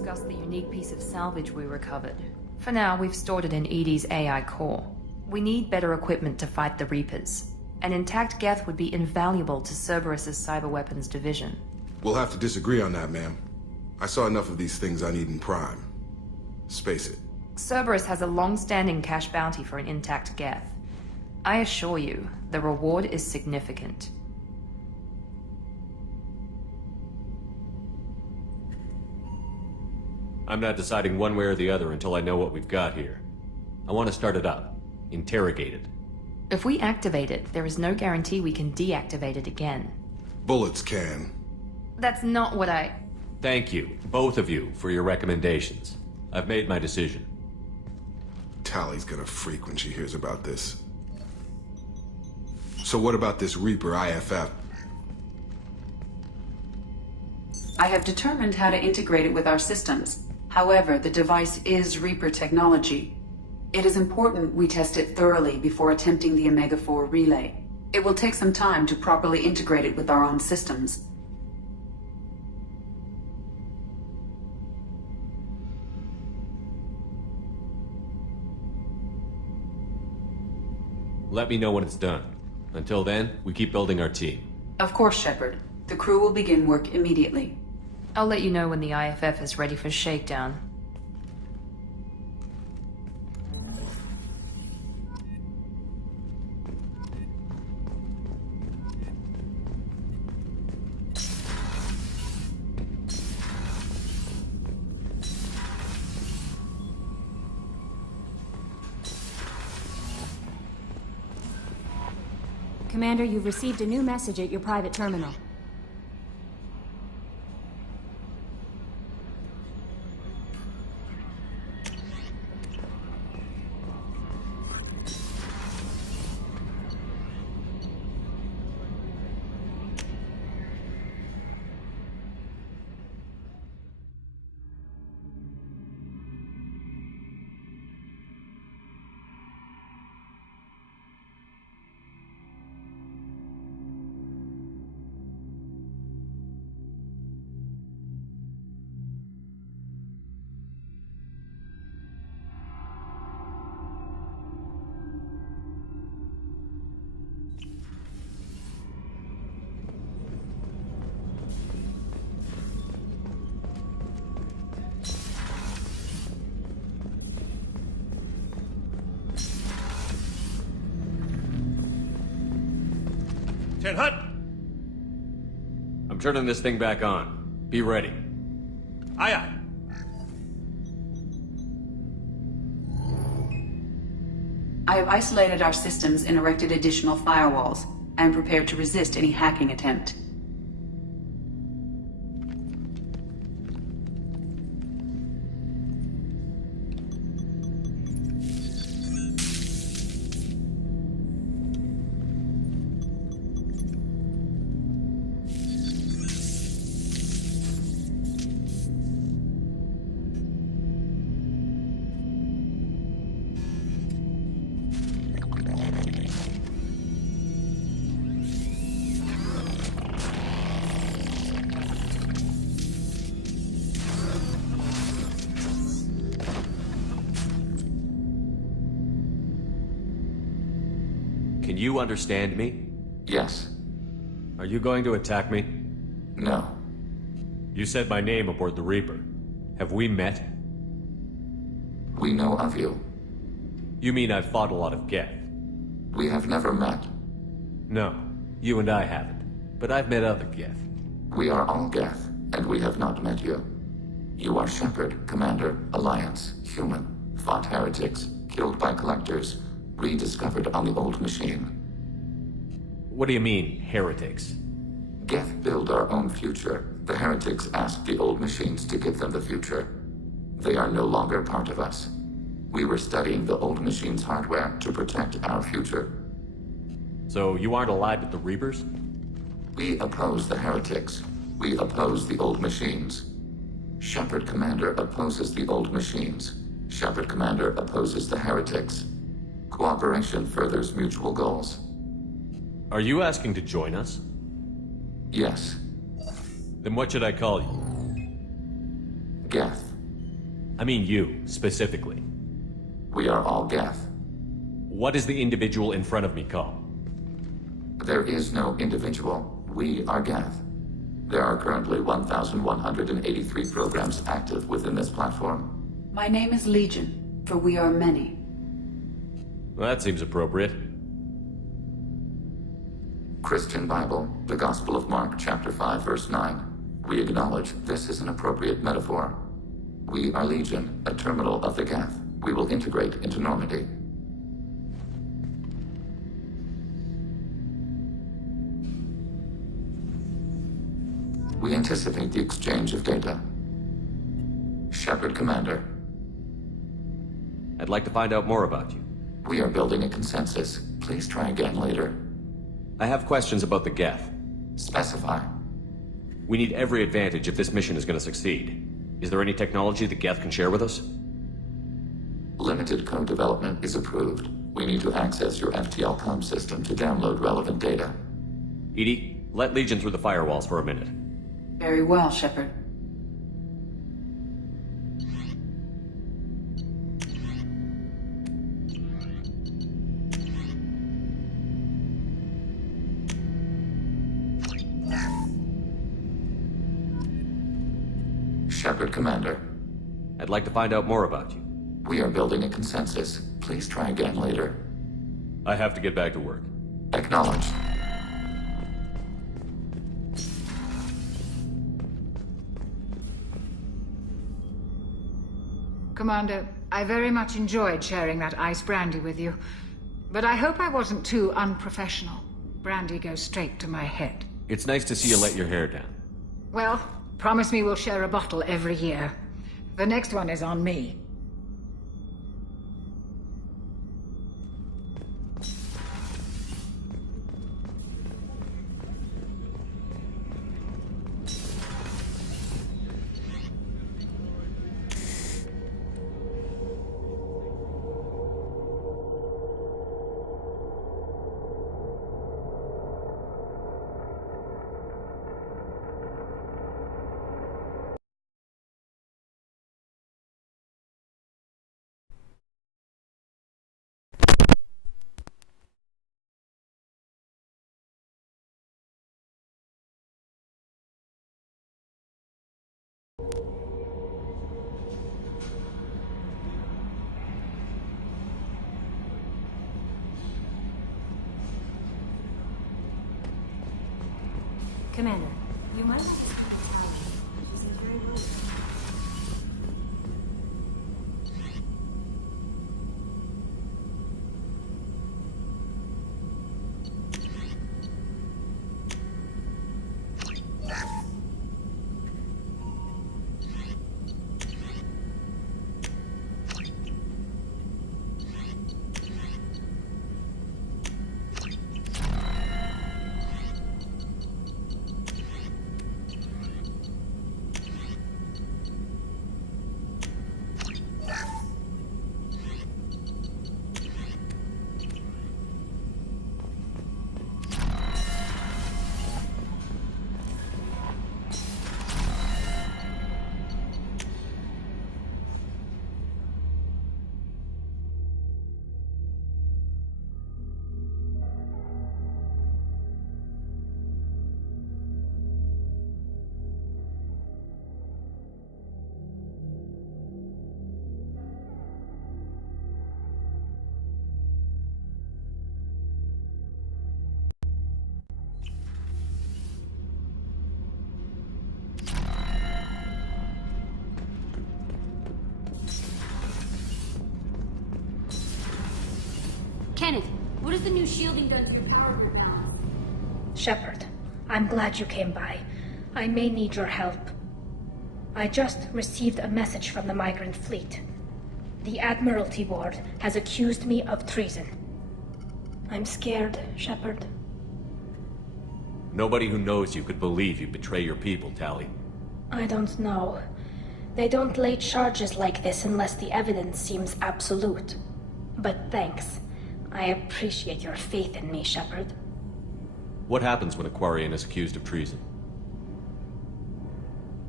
discuss the unique piece of salvage we recovered. For now, we've stored it in EDI's AI core. We need better equipment to fight the Reapers. An intact Geth would be invaluable to Cerberus's cyber weapons division. We'll have to disagree on that, ma'am. I saw enough of these things on Eden Prime. Space it. Cerberus has a long-standing cash bounty for an intact Geth. I assure you, the reward is significant. I'm not deciding one way or the other until I know what we've got here. I want to start it up. Interrogate it. If we activate it, there is no guarantee we can deactivate it again. Bullets can. That's not what I... Thank you, both of you, for your recommendations. I've made my decision. Tally's gonna freak when she hears about this. So what about this Reaper IFF? I have determined how to integrate it with our systems. However, the device is Reaper technology. It is important we test it thoroughly before attempting the Omega-4 relay. It will take some time to properly integrate it with our own systems. Let me know when it's done. Until then, we keep building our team. Of course, Shepard. The crew will begin work immediately. I'll let you know when the IFF is ready for shakedown. Commander, you've received a new message at your private terminal. Ten Hut! I'm turning this thing back on. Be ready. Aye, aye. I have isolated our systems and erected additional firewalls. I am prepared to resist any hacking attempt. Can you understand me? Yes. Are you going to attack me? No. You said my name aboard the Reaper. Have we met? We know of you. You mean I've fought a lot of Geth? We have never met. No, you and I haven't. But I've met other Geth. We are all Geth, and we have not met you. You are Shepard, Commander, Alliance, human, fought heretics, killed by collectors, rediscovered on the old machine. What do you mean, heretics? Geth build our own future. The heretics asked the old machines to give them the future. They are no longer part of us. We were studying the old machine's hardware to protect our future. So you aren't allied with the Reapers? We oppose the heretics. We oppose the old machines. Shepard Commander opposes the old machines. Shepard Commander opposes the heretics. Cooperation furthers mutual goals. Are you asking to join us? Yes. Then what should I call you? Geth. I mean you, specifically. We are all Geth. What is the individual in front of me called? There is no individual. We are Geth. There are currently 1,183 programs active within this platform. My name is Legion, for we are many. Well, that seems appropriate. Christian Bible, the Gospel of Mark, chapter 5, verse 9. We acknowledge this is an appropriate metaphor. We are Legion, a terminal of the Geth. We will integrate into Normandy. We anticipate the exchange of data. Shepard, Commander. I'd like to find out more about you. We are building a consensus. Please try again later. I have questions about the Geth. Specify. We need every advantage if this mission is going to succeed. Is there any technology the Geth can share with us? Limited code development is approved. We need to access your FTL comm system to download relevant data. EDI, let Legion through the firewalls for a minute. Very well, Shepard. Shepard, Commander. I'd like to find out more about you. We are building a consensus. Please try again later. I have to get back to work. Acknowledged. Commander, I very much enjoyed sharing that ice brandy with you. But I hope I wasn't too unprofessional. Brandy goes straight to my head. It's nice to see you let your hair down. Well, promise me we'll share a bottle every year. The next one is on me. Commander, you might have to she seems very worried. Kenneth, what has the new shielding done to your power grid balance? Shepard, I'm glad you came by. I may need your help. I just received a message from the migrant fleet. The Admiralty Board has accused me of treason. I'm scared, Shepard. Nobody who knows you could believe you betray your people, Tali. I don't know. They don't lay charges like this unless the evidence seems absolute. But thanks. I appreciate your faith in me, Shepard. What happens when a Quarian is accused of treason?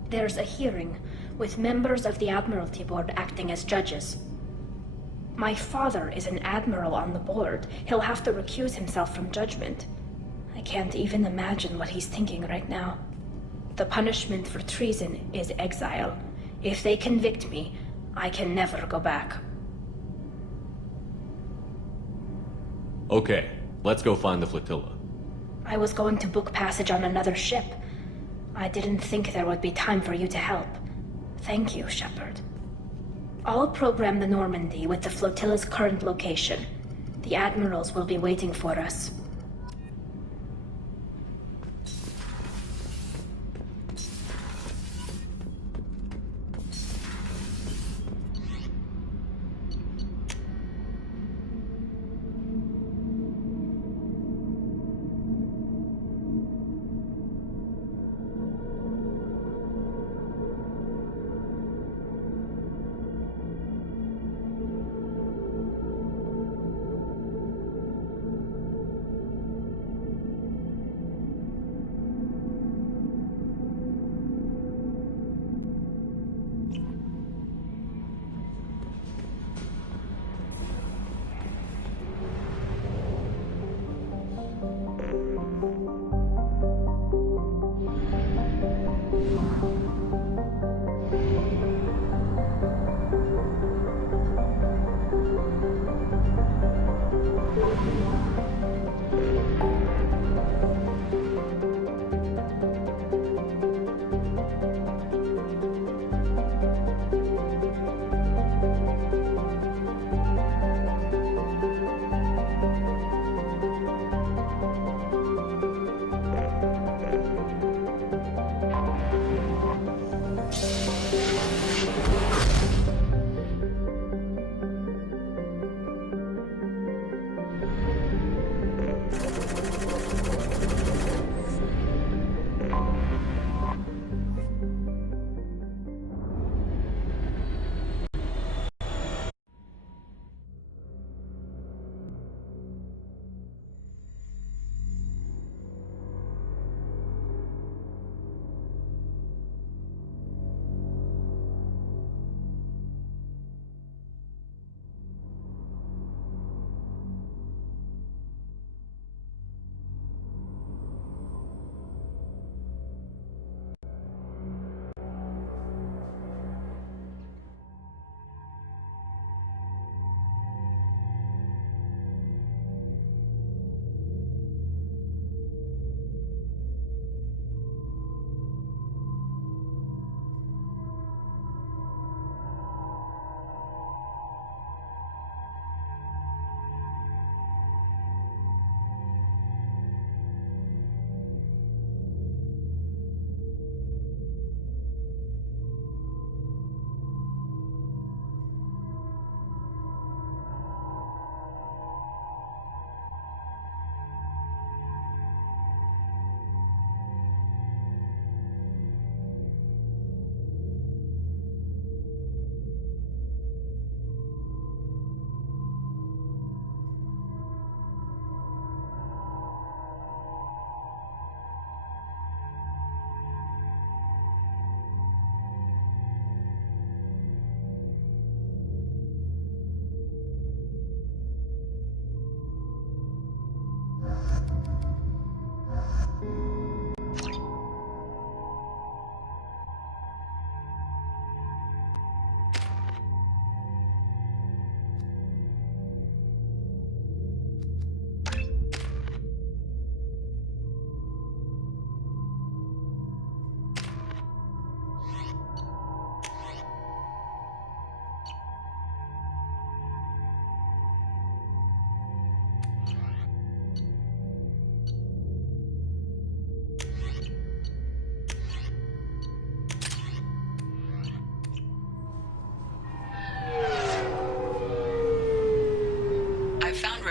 There's a hearing with members of the Admiralty Board acting as judges. My father is an admiral on the board. He'll have to recuse himself from judgment. I can't even imagine what he's thinking right now. The punishment for treason is exile. If they convict me, I can never go back. Okay, let's go find the flotilla. I was going to book passage on another ship. I didn't think there would be time for you to help. Thank you, Shepard. I'll program the Normandy with the flotilla's current location. The admirals will be waiting for us.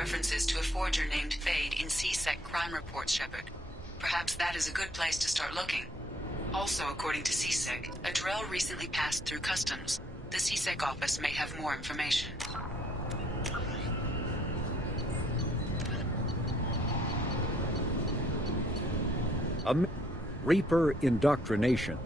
references to a forger named Fade in C-Sec crime reports, Shepard. Perhaps that is a good place to start looking. Also, according to C-Sec, a Drell recently passed through customs. The C-Sec office may have more information. Reaper indoctrination.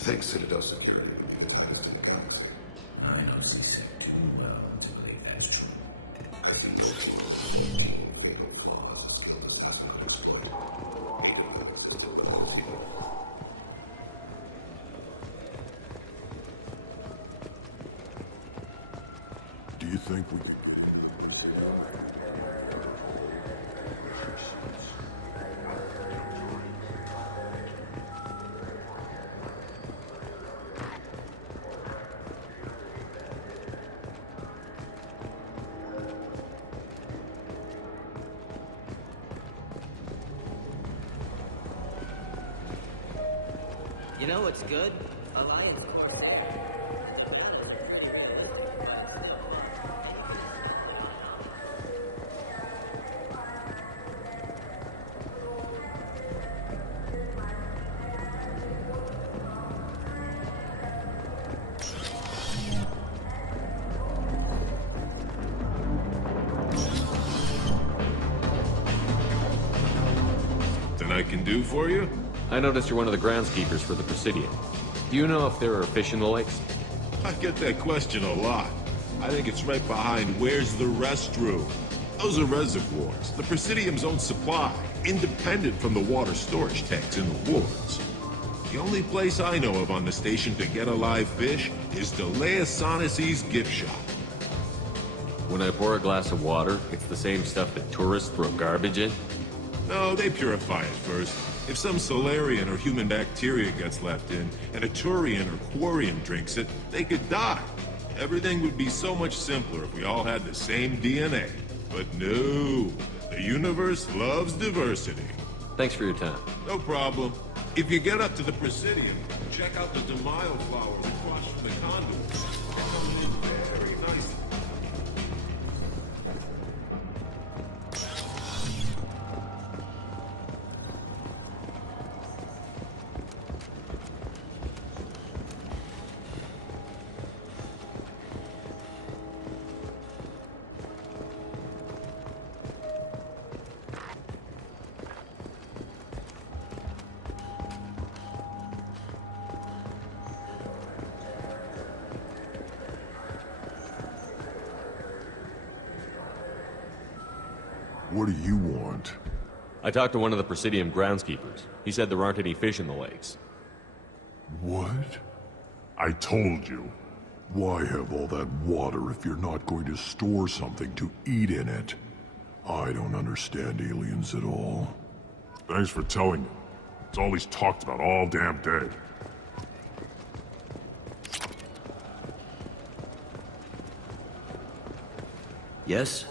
think Citadel security would be the tightest in the galaxy? I don't see Sig too well until they that's true. As he goes through fatal flaws and skilled assassin exploit. Do you think we could... You know what's good? Alliance. Something I can do for you? I noticed you're one of the groundskeepers for the Presidium. Do you know if there are fish in the lakes? I get that question a lot. I think it's right behind where's the restroom. Those are reservoirs, the Presidium's own supply, independent from the water storage tanks in the woods. The only place I know of on the station to get a live fish is Delea Sonasy's gift shop. When I pour a glass of water, it's the same stuff that tourists throw garbage in? No, they purify it first. If some Solarian or human bacteria gets left in, and a Turian or Quarian drinks it, they could die. Everything would be so much simpler if we all had the same DNA. But no, the universe loves diversity. Thanks for your time. No problem. If you get up to the Presidium, check out the Demaio flowers across from the conduit. They're coming in very nicely. What do you want? I talked to one of the Presidium groundskeepers. He said there aren't any fish in the lakes. What? I told you. Why have all that water if you're not going to store something to eat in it? I don't understand aliens at all. Thanks for telling me. It's all he's talked about all damn day. Yes?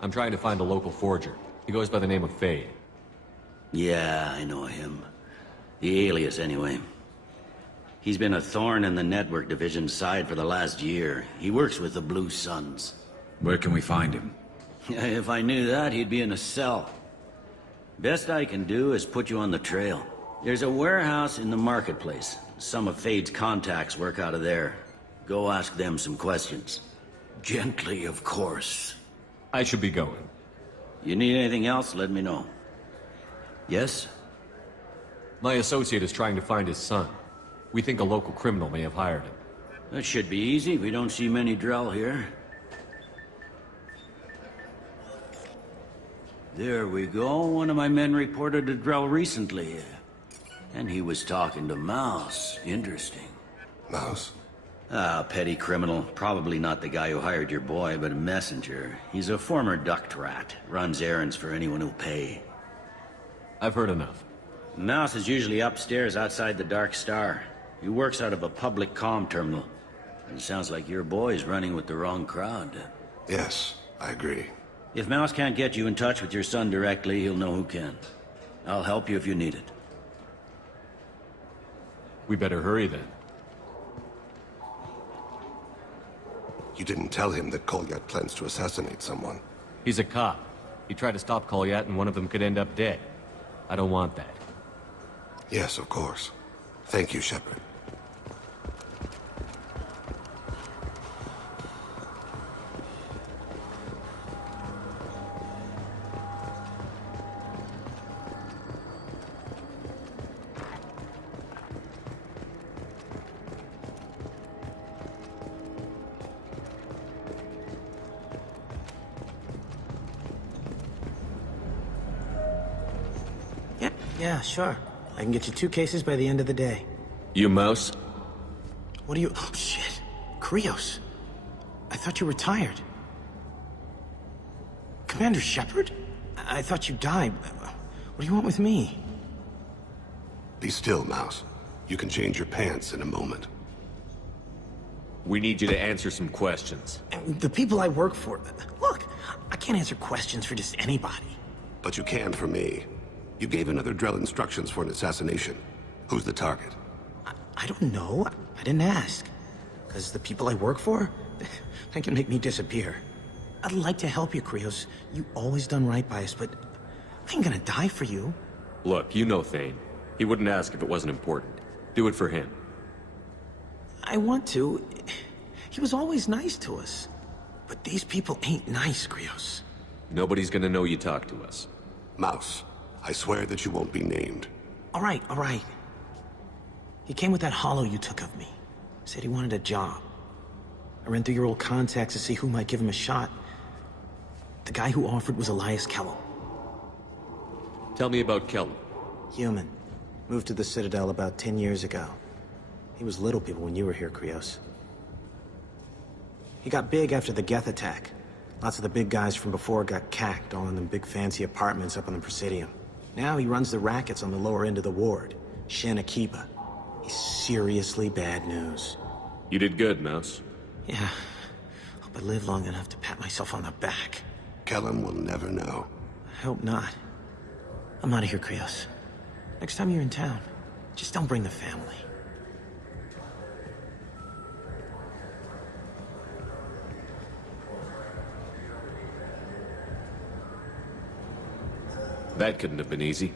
I'm trying to find a local forger. He goes by the name of Fade. Yeah, I know him. The alias, anyway. He's been a thorn in the network division's side for the last year. He works with the Blue Suns. Where can we find him? If I knew that, he'd be in a cell. Best I can do is put you on the trail. There's a warehouse in the marketplace. Some of Fade's contacts work out of there. Go ask them some questions. Gently, of course. I should be going. You need anything else, let me know. Yes? My associate is trying to find his son. We think a local criminal may have hired him. That should be easy. We don't see many Drell here. There we go. One of my men reported a Drell recently. And he was talking to Mouse. Interesting. Mouse? Ah, petty criminal. Probably not the guy who hired your boy, but a messenger. He's a former duct rat. Runs errands for anyone who'll pay. I've heard enough. Mouse is usually upstairs outside the Dark Star. He works out of a public comm terminal. It sounds like your boy's running with the wrong crowd. Yes, I agree. If Mouse can't get you in touch with your son directly, he'll know who can. I'll help you if you need it. We better hurry then. You didn't tell him that Kolyat plans to assassinate someone. He's a cop. He tried to stop Kolyat and one of them could end up dead. I don't want that. Yes, of course. Thank you, Shepard. Yeah, sure. I can get you 2 cases by the end of the day. You Mouse? What are you... Oh, shit. Krios. I thought you were retired. Commander Shepard? I thought you died. What do you want with me? Be still, Mouse. You can change your pants in a moment. We need you to answer some questions. The people I work for... Look, I can't answer questions for just anybody. But you can for me. You gave another Drell instructions for an assassination. Who's the target? I don't know. I didn't ask. Because the people I work for, they can make me disappear. I'd like to help you, Krios. You always done right by us, but I ain't gonna die for you. Look, you know Thane. He wouldn't ask if it wasn't important. Do it for him. I want to. He was always nice to us. But these people ain't nice, Krios. Nobody's gonna know you talked to us. Mouse, I swear that you won't be named. All right. He came with that hollow you took of me. Said he wanted a job. I ran through your old contacts to see who might give him a shot. The guy who offered was Elias Kellum. Tell me about Kellum. Human. Moved to the Citadel about 10 years ago. He was little people when you were here, Krios. He got big after the Geth attack. Lots of the big guys from before got cacked, all in them big fancy apartments up on the Presidium. Now he runs the rackets on the lower end of the ward, Shin Akiba. He's seriously bad news. You did good, Mouse. Yeah. Hope I live long enough to pat myself on the back. Kellum will never know. I hope not. I'm out of here, Krios. Next time you're in town, just don't bring the family. That couldn't have been easy.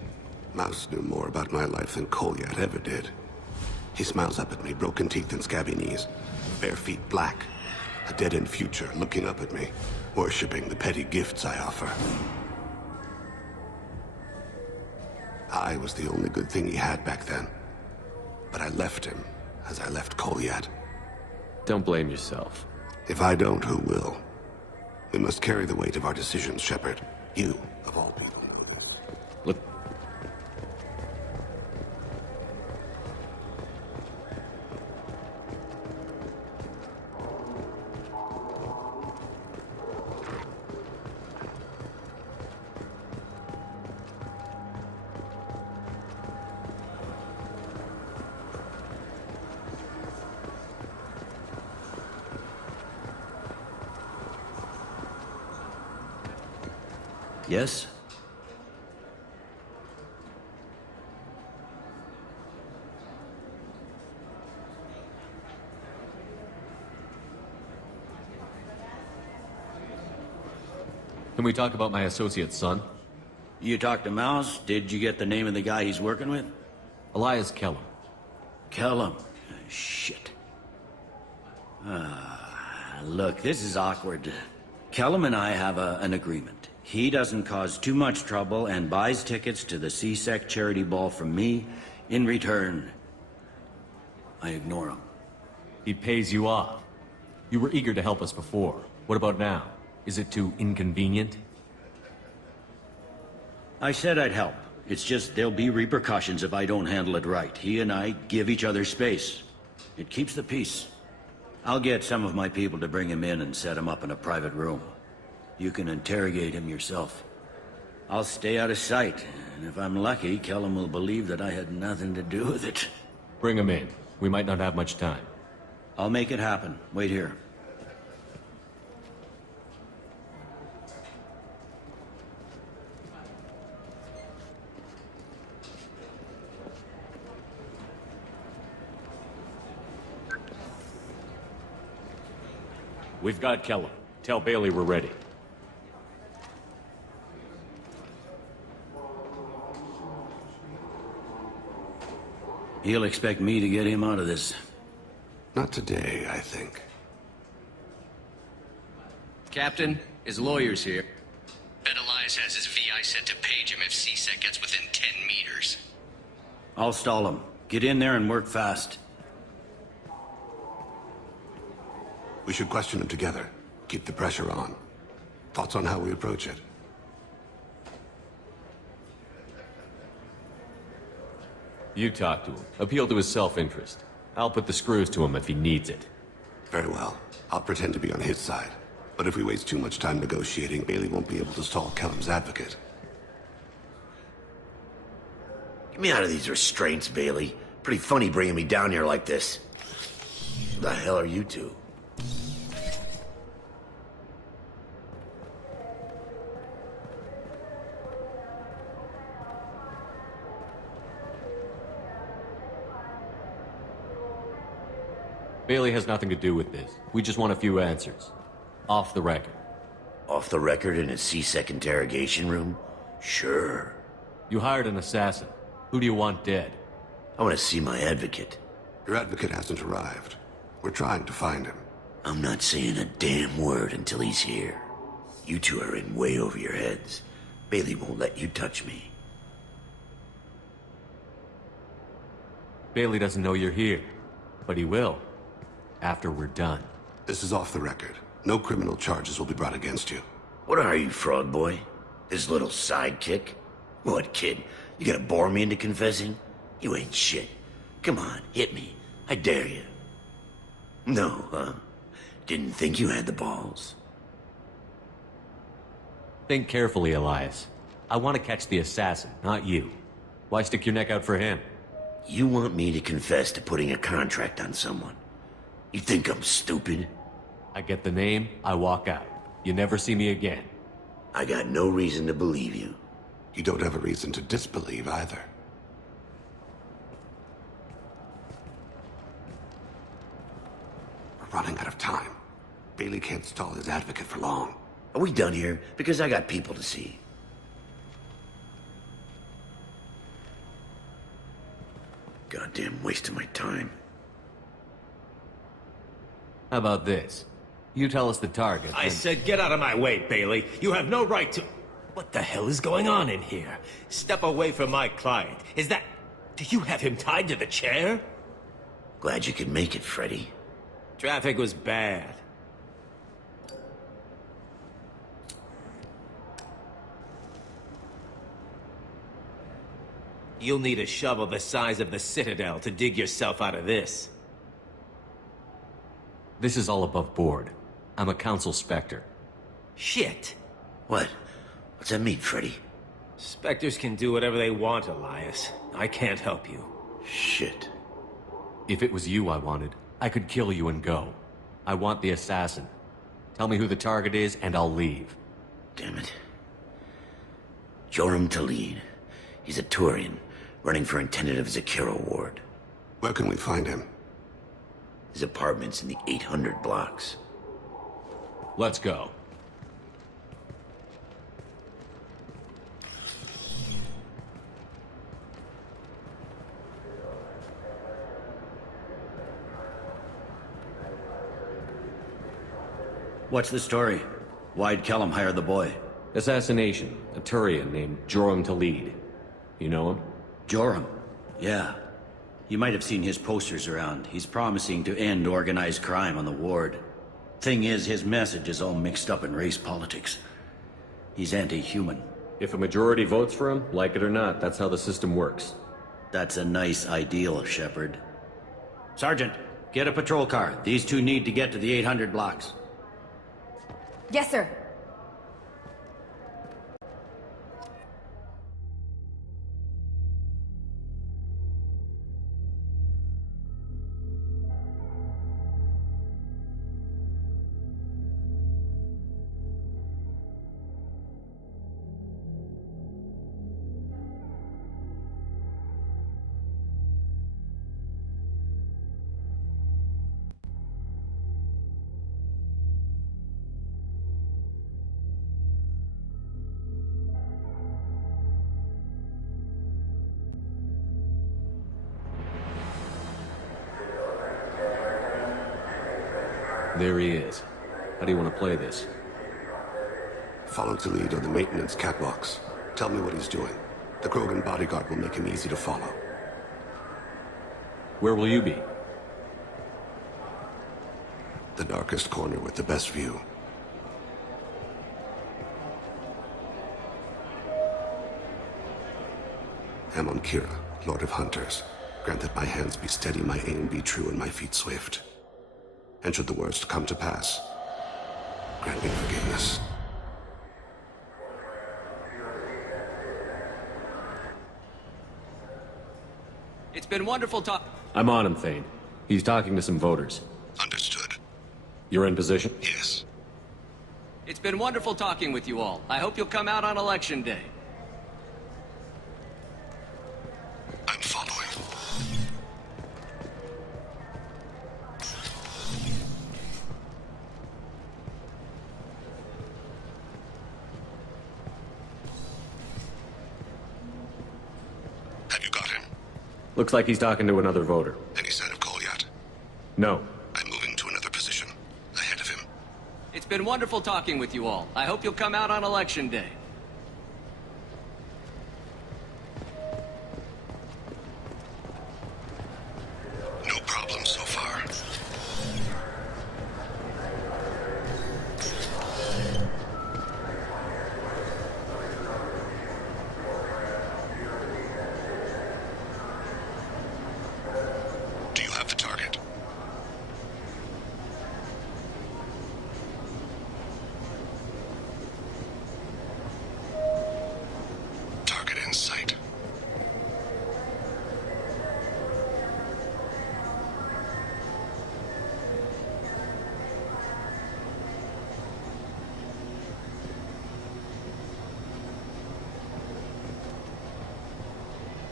Mouse knew more about my life than Kolyat ever did. He smiles up at me, broken teeth and scabby knees, bare feet black, a dead-end future looking up at me, worshipping the petty gifts I offer. I was the only good thing he had back then, but I left him as I left Kolyat. Don't blame yourself. If I don't, who will? We must carry the weight of our decisions, Shepard. You, of all people. Look. Yes? Can we talk about my associate's son? You talked to Mouse? Did you get the name of the guy he's working with? Elias Kellum. Kellum? Shit. Look, this is awkward. Kellum and I have an agreement. He doesn't cause too much trouble and buys tickets to the C-Sec charity ball from me. In return, I ignore him. He pays you off. You were eager to help us before. What about now? Is it too inconvenient? I said I'd help. It's just there'll be repercussions if I don't handle it right. He and I give each other space. It keeps the peace. I'll get some of my people to bring him in and set him up in a private room. You can interrogate him yourself. I'll stay out of sight, and if I'm lucky, Kellum will believe that I had nothing to do with it. Bring him in. We might not have much time. I'll make it happen. Wait here. We've got Kellum. Tell Bailey we're ready. He'll expect me to get him out of this. Not today, I think. Captain, his lawyer's here. Bet Elias has his VI set to page him if C-Sec gets within 10 meters. I'll stall him. Get in there and work fast. We should question him together. Keep the pressure on. Thoughts on how we approach it? You talk to him. Appeal to his self-interest. I'll put the screws to him if he needs it. Very well. I'll pretend to be on his side. But if we waste too much time negotiating, Bailey won't be able to stall Kellum's advocate. Get me out of these restraints, Bailey. Pretty funny bringing me down here like this. Who the hell are you two? Bailey has nothing to do with this. We just want a few answers. Off the record. Off the record in a C-Sec interrogation room? Sure. You hired an assassin. Who do you want dead? I want to see my advocate. Your advocate hasn't arrived. We're trying to find him. I'm not saying a damn word until he's here. You two are in way over your heads. Bailey won't let you touch me. Bailey doesn't know you're here, but he will. After we're done. This is off the record. No criminal charges will be brought against you. What are you, Frog Boy? His little sidekick? What, kid? You gonna bore me into confessing? You ain't shit. Come on, hit me. I dare you. No, huh? Didn't think you had the balls. Think carefully, Elias. I want to catch the assassin, not you. Why stick your neck out for him? You want me to confess to putting a contract on someone? You think I'm stupid? I get the name, I walk out. You never see me again. I got no reason to believe you. You don't have a reason to disbelieve either. We're running out of time. Bailey can't stall his advocate for long. Are we done here? Because I got people to see. Goddamn waste of my time. How about this? You tell us the target. I said get out of my way, Bailey. You have no right to... What the hell is going on in here? Step away from my client. Is that... Do you have him tied to the chair? Glad you could make it, Freddy. Traffic was bad. You'll need a shovel the size of the Citadel to dig yourself out of this. This is all above board. I'm a council specter. Shit. What? What's that mean, Freddy? Spectres can do whatever they want, Elias. I can't help you. Shit. If it was you I wanted, I could kill you and go. I want the assassin. Tell me who the target is, and I'll leave. Damn it. Joram Talid. He's a Turian, running for intendant of Zakiro Ward. Where can we find him? His apartment's in the 800 blocks. Let's go. What's the story? Why'd Kellum hire the boy? Assassination. A Turian named Joram Talid. You know him? Joram? Yeah. You might have seen his posters around. He's promising to end organized crime on the ward. Thing is, his message is all mixed up in race politics. He's anti-human. If a majority votes for him, like it or not, that's how the system works. That's a nice ideal, Shepard. Sergeant, get a patrol car. These two need to get to the 800 blocks. Yes, sir. There he is. How do you want to play this? Follow Talid on the maintenance catwalks. Tell me what he's doing. The Krogan bodyguard will make him easy to follow. Where will you be? The darkest corner with the best view. I'm on Kira. Lord of Hunters, grant that my hands be steady, my aim be true, and my feet swift. And should the worst come to pass, grant me forgiveness. It's been wonderful talk. I'm on him, Thane. He's talking to some voters. Understood. You're in position? Yes. It's been wonderful talking with you all. I hope you'll come out on Election Day. I'm following. Have you got him? Looks like he's talking to another voter. Any sign of Kolyat? No. I'm moving to another position. Ahead of him. It's been wonderful talking with you all. I hope you'll come out on Election Day. No problem so far. Do you have the target? Target in sight.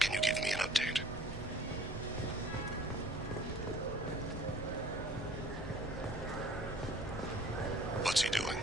Can you give me an update? What's he doing?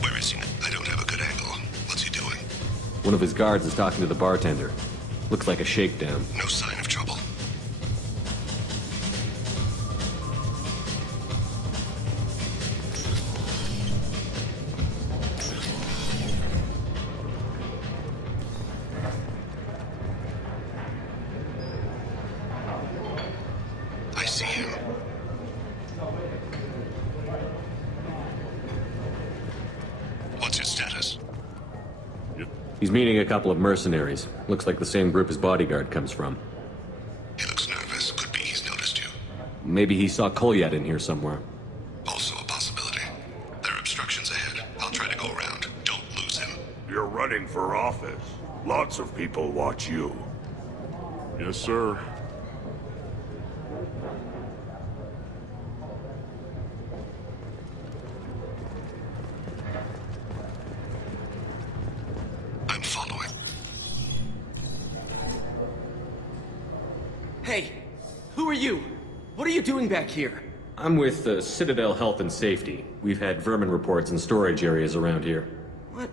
Where is he? I don't have a good angle. What's he doing? One of his guards is talking to the bartender. Looks like a shakedown. No sign of trouble. I see him. What's his status? He's meeting a couple of mercenaries. Looks like the same group his bodyguard comes from. He looks nervous. Could be he's noticed you. Maybe he saw Kolyat in here somewhere. Also a possibility. There are obstructions ahead. I'll try to go around. Don't lose him. You're running for office. Lots of people watch you. Yes, sir. I'm following. Hey, who are you? What are you doing back here? I'm with Citadel Health and Safety. We've had vermin reports in storage areas around here. What?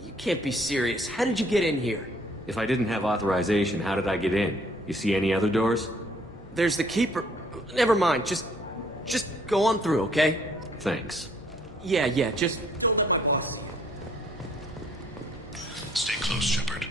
You can't be serious. How did you get in here? If I didn't have authorization, how did I get in? You see any other doors? There's the keeper. Never mind. Just go on through, okay? Thanks. Yeah, just don't let my boss see you. Stay close, Shepard.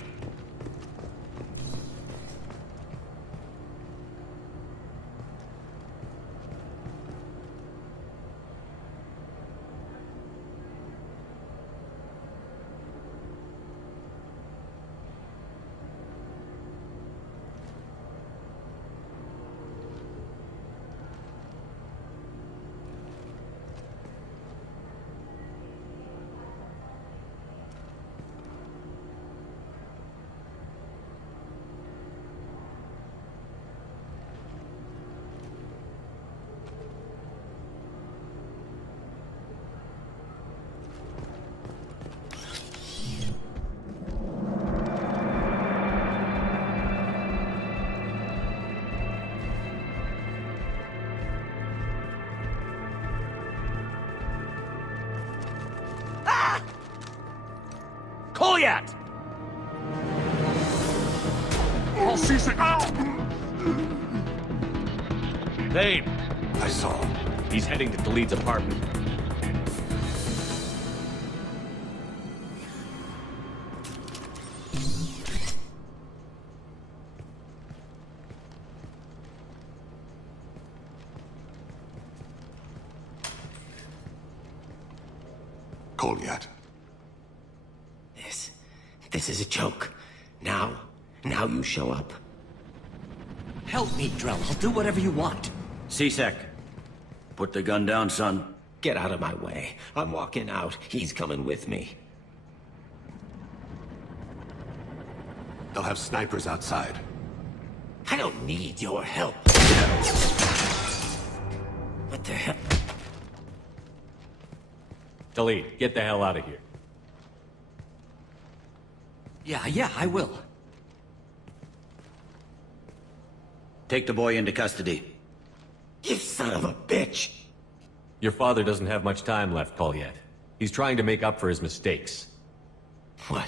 Kolyat! I'll see you. Babe. I saw him. He's heading to Khalid's apartment. Kolyat. This is a joke. Now you show up. Help me, Drell. I'll do whatever you want. C-Sec. Put the gun down, son. Get out of my way. I'm walking out. He's coming with me. They'll have snipers outside. I don't need your help. What the hell? Khalid, get the hell out of here. Yeah, I will. Take the boy into custody. You son of a bitch! Your father doesn't have much time left, Kolyat. He's trying to make up for his mistakes. What?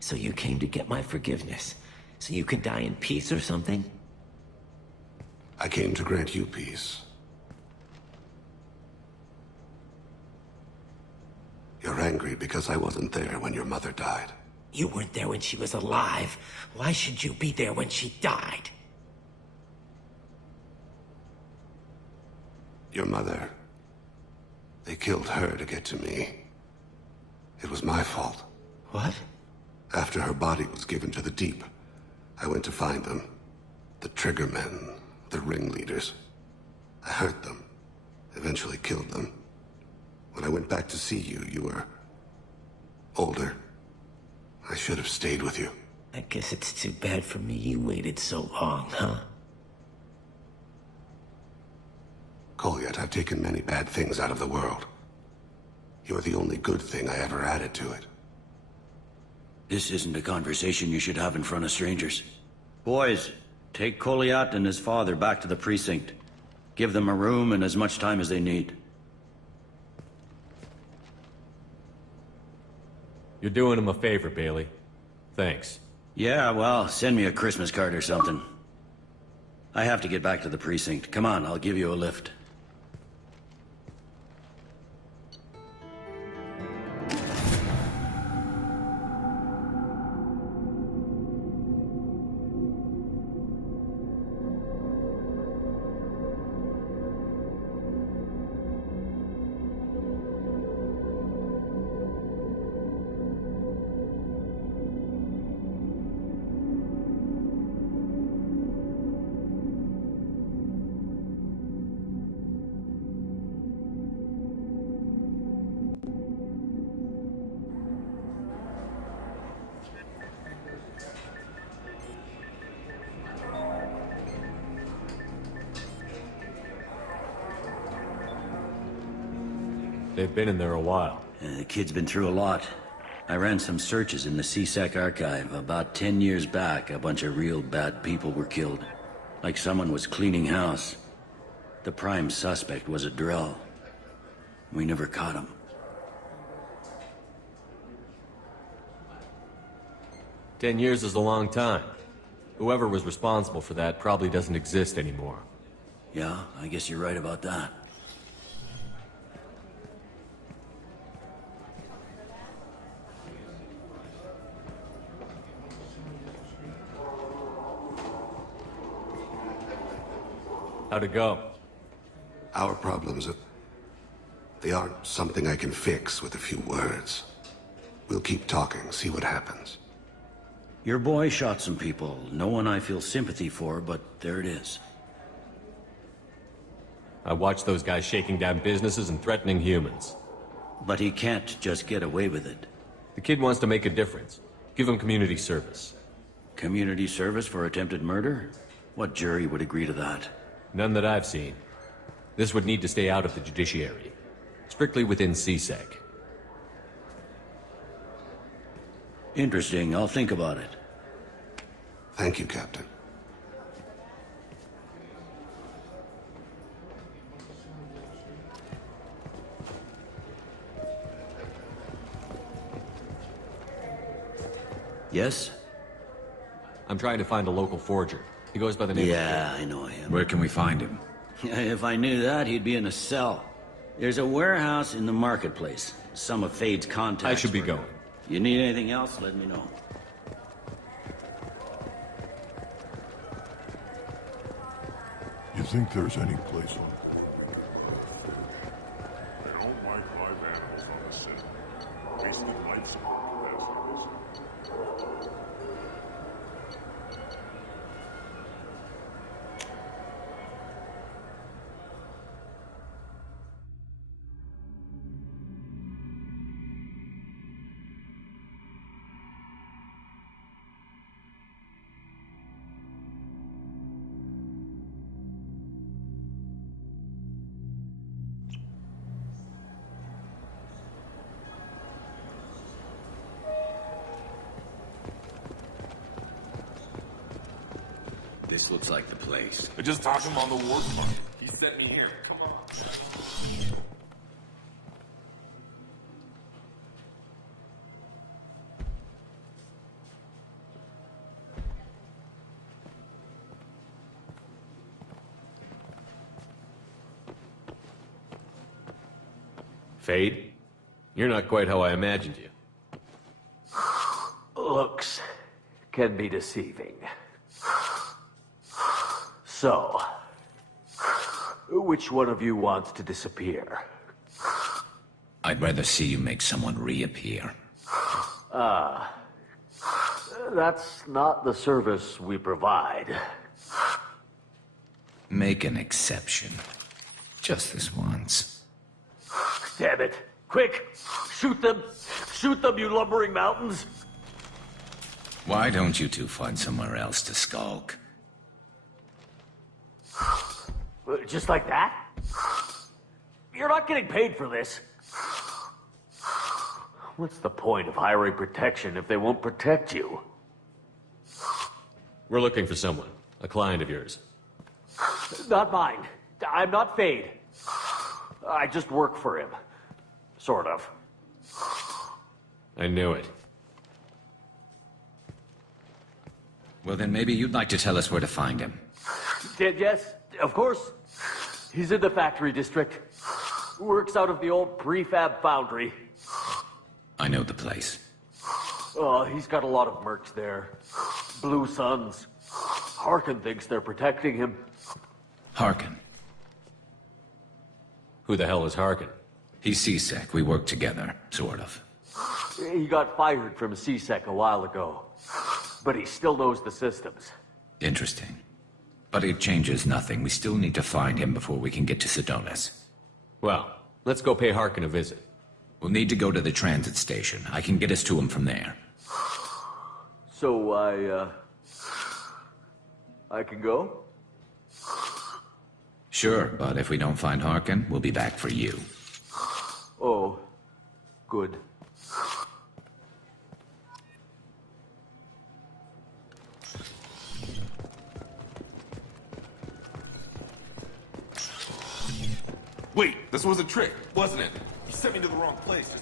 So you came to get my forgiveness? So you can die in peace or something? I came to grant you peace. You're angry because I wasn't there when your mother died. You weren't there when she was alive. Why should you be there when she died? Your mother... They killed her to get to me. It was my fault. What? After her body was given to the Deep, I went to find them. The Triggermen, the ringleaders. I hurt them. Eventually killed them. When I went back to see you, you were... older. I should have stayed with you. I guess it's too bad for me you waited so long, huh? Kolyat, I've taken many bad things out of the world. You're the only good thing I ever added to it. This isn't a conversation you should have in front of strangers. Boys, take Kolyat and his father back to the precinct. Give them a room and as much time as they need. You're doing him a favor, Bailey. Thanks. Yeah, well, send me a Christmas card or something. I have to get back to the precinct. Come on, I'll give you a lift. They've been in there a while. The kid's been through a lot. I ran some searches in the C-Sec archive. About 10 years back, a bunch of real bad people were killed. Like someone was cleaning house. The prime suspect was a Drell. We never caught him. 10 years is a long time. Whoever was responsible for that probably doesn't exist anymore. Yeah, I guess you're right about that. How'd it go? Our problems are... they aren't something I can fix with a few words. We'll keep talking, see what happens. Your boy shot some people. No one I feel sympathy for, but there it is. I watched those guys shaking down businesses and threatening humans. But he can't just get away with it. The kid wants to make a difference. Give him community service. Community service for attempted murder? What jury would agree to that? None that I've seen. This would need to stay out of the judiciary. Strictly within C-Sec. Interesting. I'll think about it. Thank you, Captain. Yes? I'm trying to find a local forger. He goes by the name Yeah, I know him. Where can we find him? If I knew that, he'd be in a cell. There's a warehouse in the marketplace. Some of Fade's contacts. I should be going. You need anything else, let me know. You think there's any place on... I don't like live animals on the set. Wasting life support capacity. This looks like the place. I just talked to him on the war front. He sent me here. Come on. Fade? You're not quite how I imagined you. Looks can be deceiving. So, which one of you wants to disappear? I'd rather see you make someone reappear. That's not the service we provide. Make an exception. Just this once. Damn it. Quick! Shoot them! Shoot them, you lumbering mountains! Why don't you two find somewhere else to skulk? Just like that? You're not getting paid for this. What's the point of hiring protection if they won't protect you? We're looking for someone. A client of yours. Not mine. I'm not Fade. I just work for him. Sort of. I knew it. Well, then maybe you'd like to tell us where to find him. Yes, of course. He's in the factory district. Works out of the old prefab foundry. I know the place. Oh, he's got a lot of mercs there. Blue Suns. Harkin thinks they're protecting him. Harkin. Who the hell is Harkin? He's C-Sec. We work together, sort of. He got fired from C-Sec a while ago. But he still knows the systems. Interesting. But it changes nothing. We still need to find him before we can get to Sedonis. Well, let's go pay Harkin a visit. We'll need to go to the transit station. I can get us to him from there. So I can go? Sure, but if we don't find Harkin, we'll be back for you. Oh, good. Wait, this was a trick, wasn't it? You sent me to the wrong place.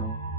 you.